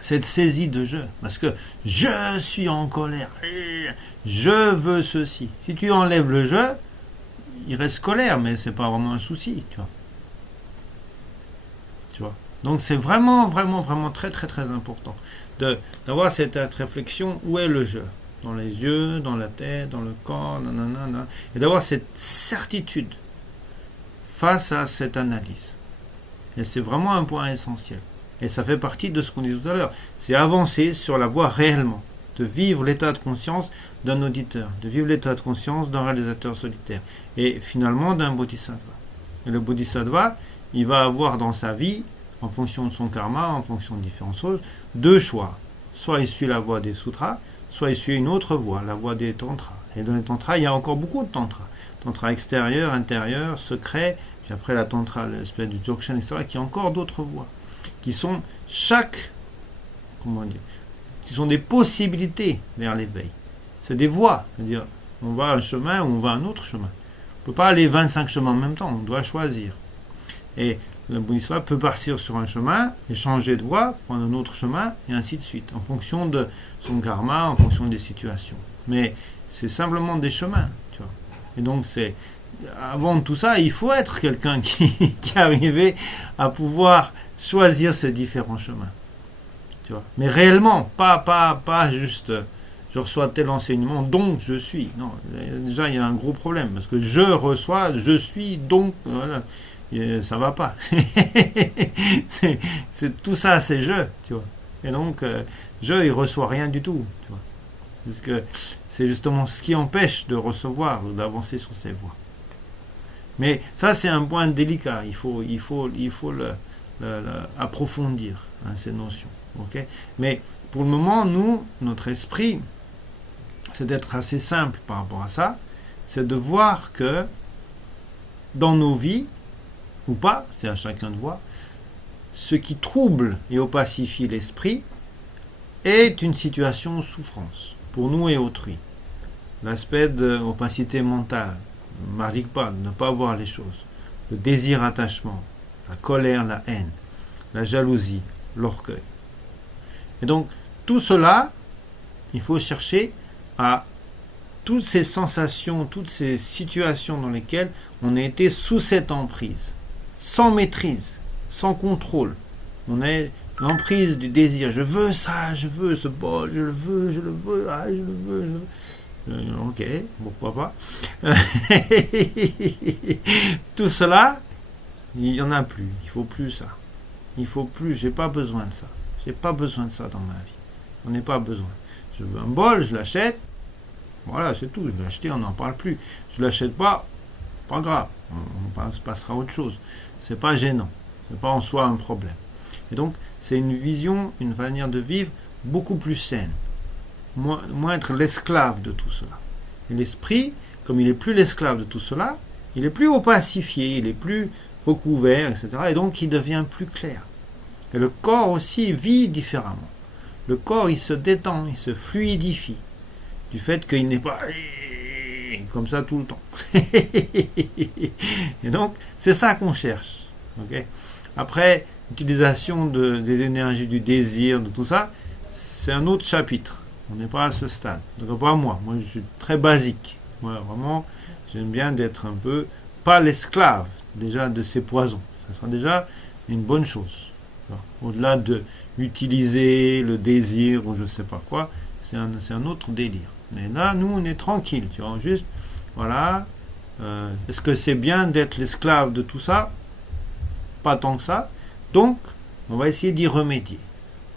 cette saisie de je. Parce que je suis en colère, je veux ceci. Si tu enlèves le je, il reste colère, mais c'est pas vraiment un souci, tu vois. Donc c'est vraiment très très très important d'avoir cette réflexion, où est le je, dans les yeux, dans la tête, dans le corps, nanana, et d'avoir cette certitude face à cette analyse. Et c'est vraiment un point essentiel. Et ça fait partie de ce qu'on dit tout à l'heure. C'est avancer sur la voie réellement, de vivre l'état de conscience d'un auditeur, de vivre l'état de conscience d'un réalisateur solitaire, et finalement d'un bodhisattva. Et le bodhisattva, il va avoir dans sa vie, en fonction de son karma, en fonction de différentes choses, deux choix. Soit il suit la voie des sutras, soit il suit une autre voie, la voie des tantras. Et dans les tantras, il y a encore beaucoup de tantras. Tantra extérieur, intérieur, secret, puis après la tantra, l'espèce du Dzogchen, etc., qui a encore d'autres voies, qui sont qui sont des possibilités vers l'éveil. C'est des voies, c'est-à-dire on va un chemin ou on va un autre chemin. On ne peut pas aller 25 chemins en même temps, on doit choisir. Et le bodhisattva peut partir sur un chemin et changer de voie, prendre un autre chemin, et ainsi de suite, en fonction de son karma, en fonction des situations. Mais c'est simplement des chemins, tu vois. Et donc avant tout ça, il faut être quelqu'un qui arrivait à pouvoir choisir ces différents chemins. Tu vois. Mais réellement, pas juste je reçois tel enseignement, donc je suis. Non, déjà il y a un gros problème, parce que je reçois, je suis, donc voilà, ça va pas. c'est tout ça, c'est je, tu vois. Et donc il reçoit rien du tout, tu vois. Parce que c'est justement ce qui empêche de recevoir, d'avancer sur ces voies. Mais ça, c'est un point délicat. Il faut approfondir, hein, ces notions. Okay. Mais pour le moment, notre esprit, c'est d'être assez simple par rapport à ça. C'est de voir que dans nos vies, ou pas, c'est à chacun de voir, ce qui trouble et opacifie l'esprit est une situation de souffrance, pour nous et autrui. L'aspect d'opacité mentale, marikpa, de ne pas voir les choses, le désir attachement, la colère, la haine, la jalousie, l'orgueil. Et donc, tout cela, il faut chercher à toutes ces sensations, toutes ces situations dans lesquelles on a été sous cette emprise, sans maîtrise, sans contrôle. On est l'emprise du désir. Je veux ça, je veux ce bol, je le veux, ah, je le veux. Ok, pourquoi pas. Tout cela, il n'y en a plus. Il ne faut plus ça. Il ne faut plus, j'ai pas besoin de ça. J'ai pas besoin de ça dans ma vie. On n'a pas besoin. Je veux un bol, je l'achète. Voilà, c'est tout. Je l'ai acheté, on n'en parle plus. Je ne l'achète pas, pas grave. On passera à autre chose. C'est pas gênant. C'est pas en soi un problème. Et donc, c'est une vision, une manière de vivre beaucoup plus saine. Moins être l'esclave de tout cela. Et l'esprit, comme il n'est plus l'esclave de tout cela, il est plus opacifié, il est plus recouvert, etc. Et donc, il devient plus clair. Et le corps aussi vit différemment. Le corps, il se détend, il se fluidifie. Du fait qu'il n'est pas comme ça tout le temps. Et donc, c'est ça qu'on cherche. Okay. Après, l'utilisation des énergies du désir, de tout ça, c'est un autre chapitre. On n'est pas à ce stade. Donc, pas moi. Moi, je suis très basique. Voilà, vraiment, j'aime bien d'être un peu, pas l'esclave, déjà, de ces poisons. Ça sera déjà une bonne chose. Au-delà de utiliser le désir ou je ne sais pas quoi, c'est un autre délire. Mais là, nous, on est tranquille, tu vois, juste, voilà, est-ce que c'est bien d'être l'esclave de tout ça? Pas tant que ça. Donc, on va essayer d'y remédier.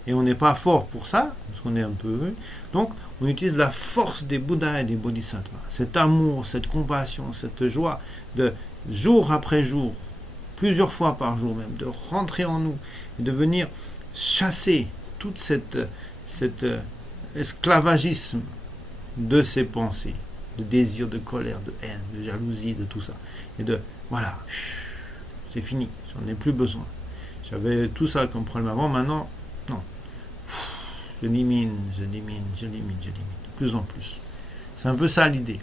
Et on n'est pas fort pour ça, parce qu'on est un peu... Donc, on utilise la force des Bouddhas et des Bodhisattvas. Cet amour, cette compassion, cette joie de jour après jour, plusieurs fois par jour même, de rentrer en nous et de venir chasser toute cet esclavagisme de ces pensées, de désir, de colère, de haine, de jalousie, de tout ça. Et de, voilà, c'est fini, j'en ai plus besoin. J'avais tout ça comme problème avant, maintenant, non. J'élimine, de plus en plus. C'est un peu ça l'idée.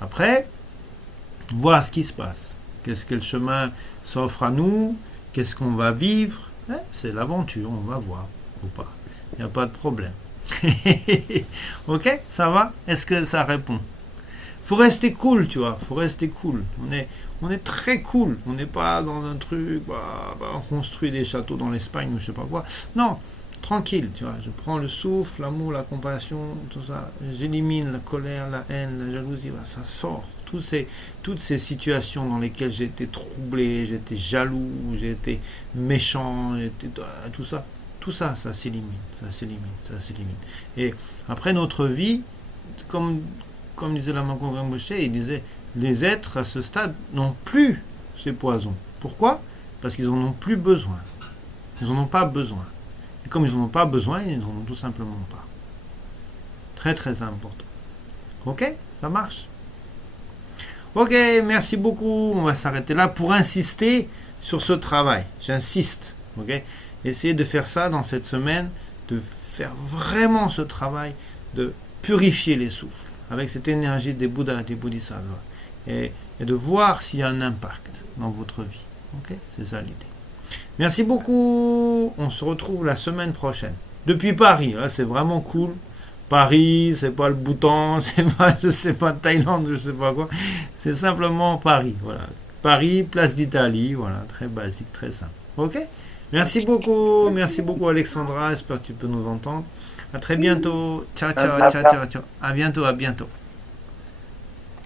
Après, voir ce qui se passe. Quel chemin s'offre à nous, qu'est-ce qu'on va vivre. C'est l'aventure, on va voir ou pas. Il n'y a pas de problème. Ok, ça va? Est-ce que ça répond? Faut rester cool, tu vois, faut rester cool. On est très cool. On n'est pas dans un truc, on construit des châteaux dans l'Espagne ou je sais pas quoi. Non, tranquille, tu vois. Je prends le souffle, l'amour, la compassion, tout ça. J'élimine la colère, la haine, la jalousie. Ça sort. Toutes ces situations dans lesquelles j'ai été troublé, j'étais jaloux, j'ai été méchant, tout ça. Tout ça, ça s'élimine. Et après notre vie, comme disait la Maman Moshe, il disait, les êtres à ce stade n'ont plus ces poisons. Pourquoi? Parce qu'ils n'en ont plus besoin. Ils n'en ont pas besoin. Et comme ils n'en ont pas besoin, ils n'en ont tout simplement pas. Très très important. Ok? Ça marche? Ok, merci beaucoup. On va s'arrêter là pour insister sur ce travail. J'insiste. Ok? Essayez de faire ça dans cette semaine, de faire vraiment ce travail, de purifier les souffles avec cette énergie des Bouddhas, des Bodhisattvas, et de voir s'il y a un impact dans votre vie. Ok? C'est ça l'idée. Merci beaucoup. On se retrouve la semaine prochaine. Depuis Paris, là, c'est vraiment cool. Paris, c'est pas le Bhoutan, c'est pas, je sais pas, Thaïlande, je sais pas quoi. C'est simplement Paris. Voilà. Paris, place d'Italie. Voilà. Très basique, très simple. Ok? Merci beaucoup Alexandra. J'espère que tu peux nous entendre. À très bientôt. Ciao. À bientôt.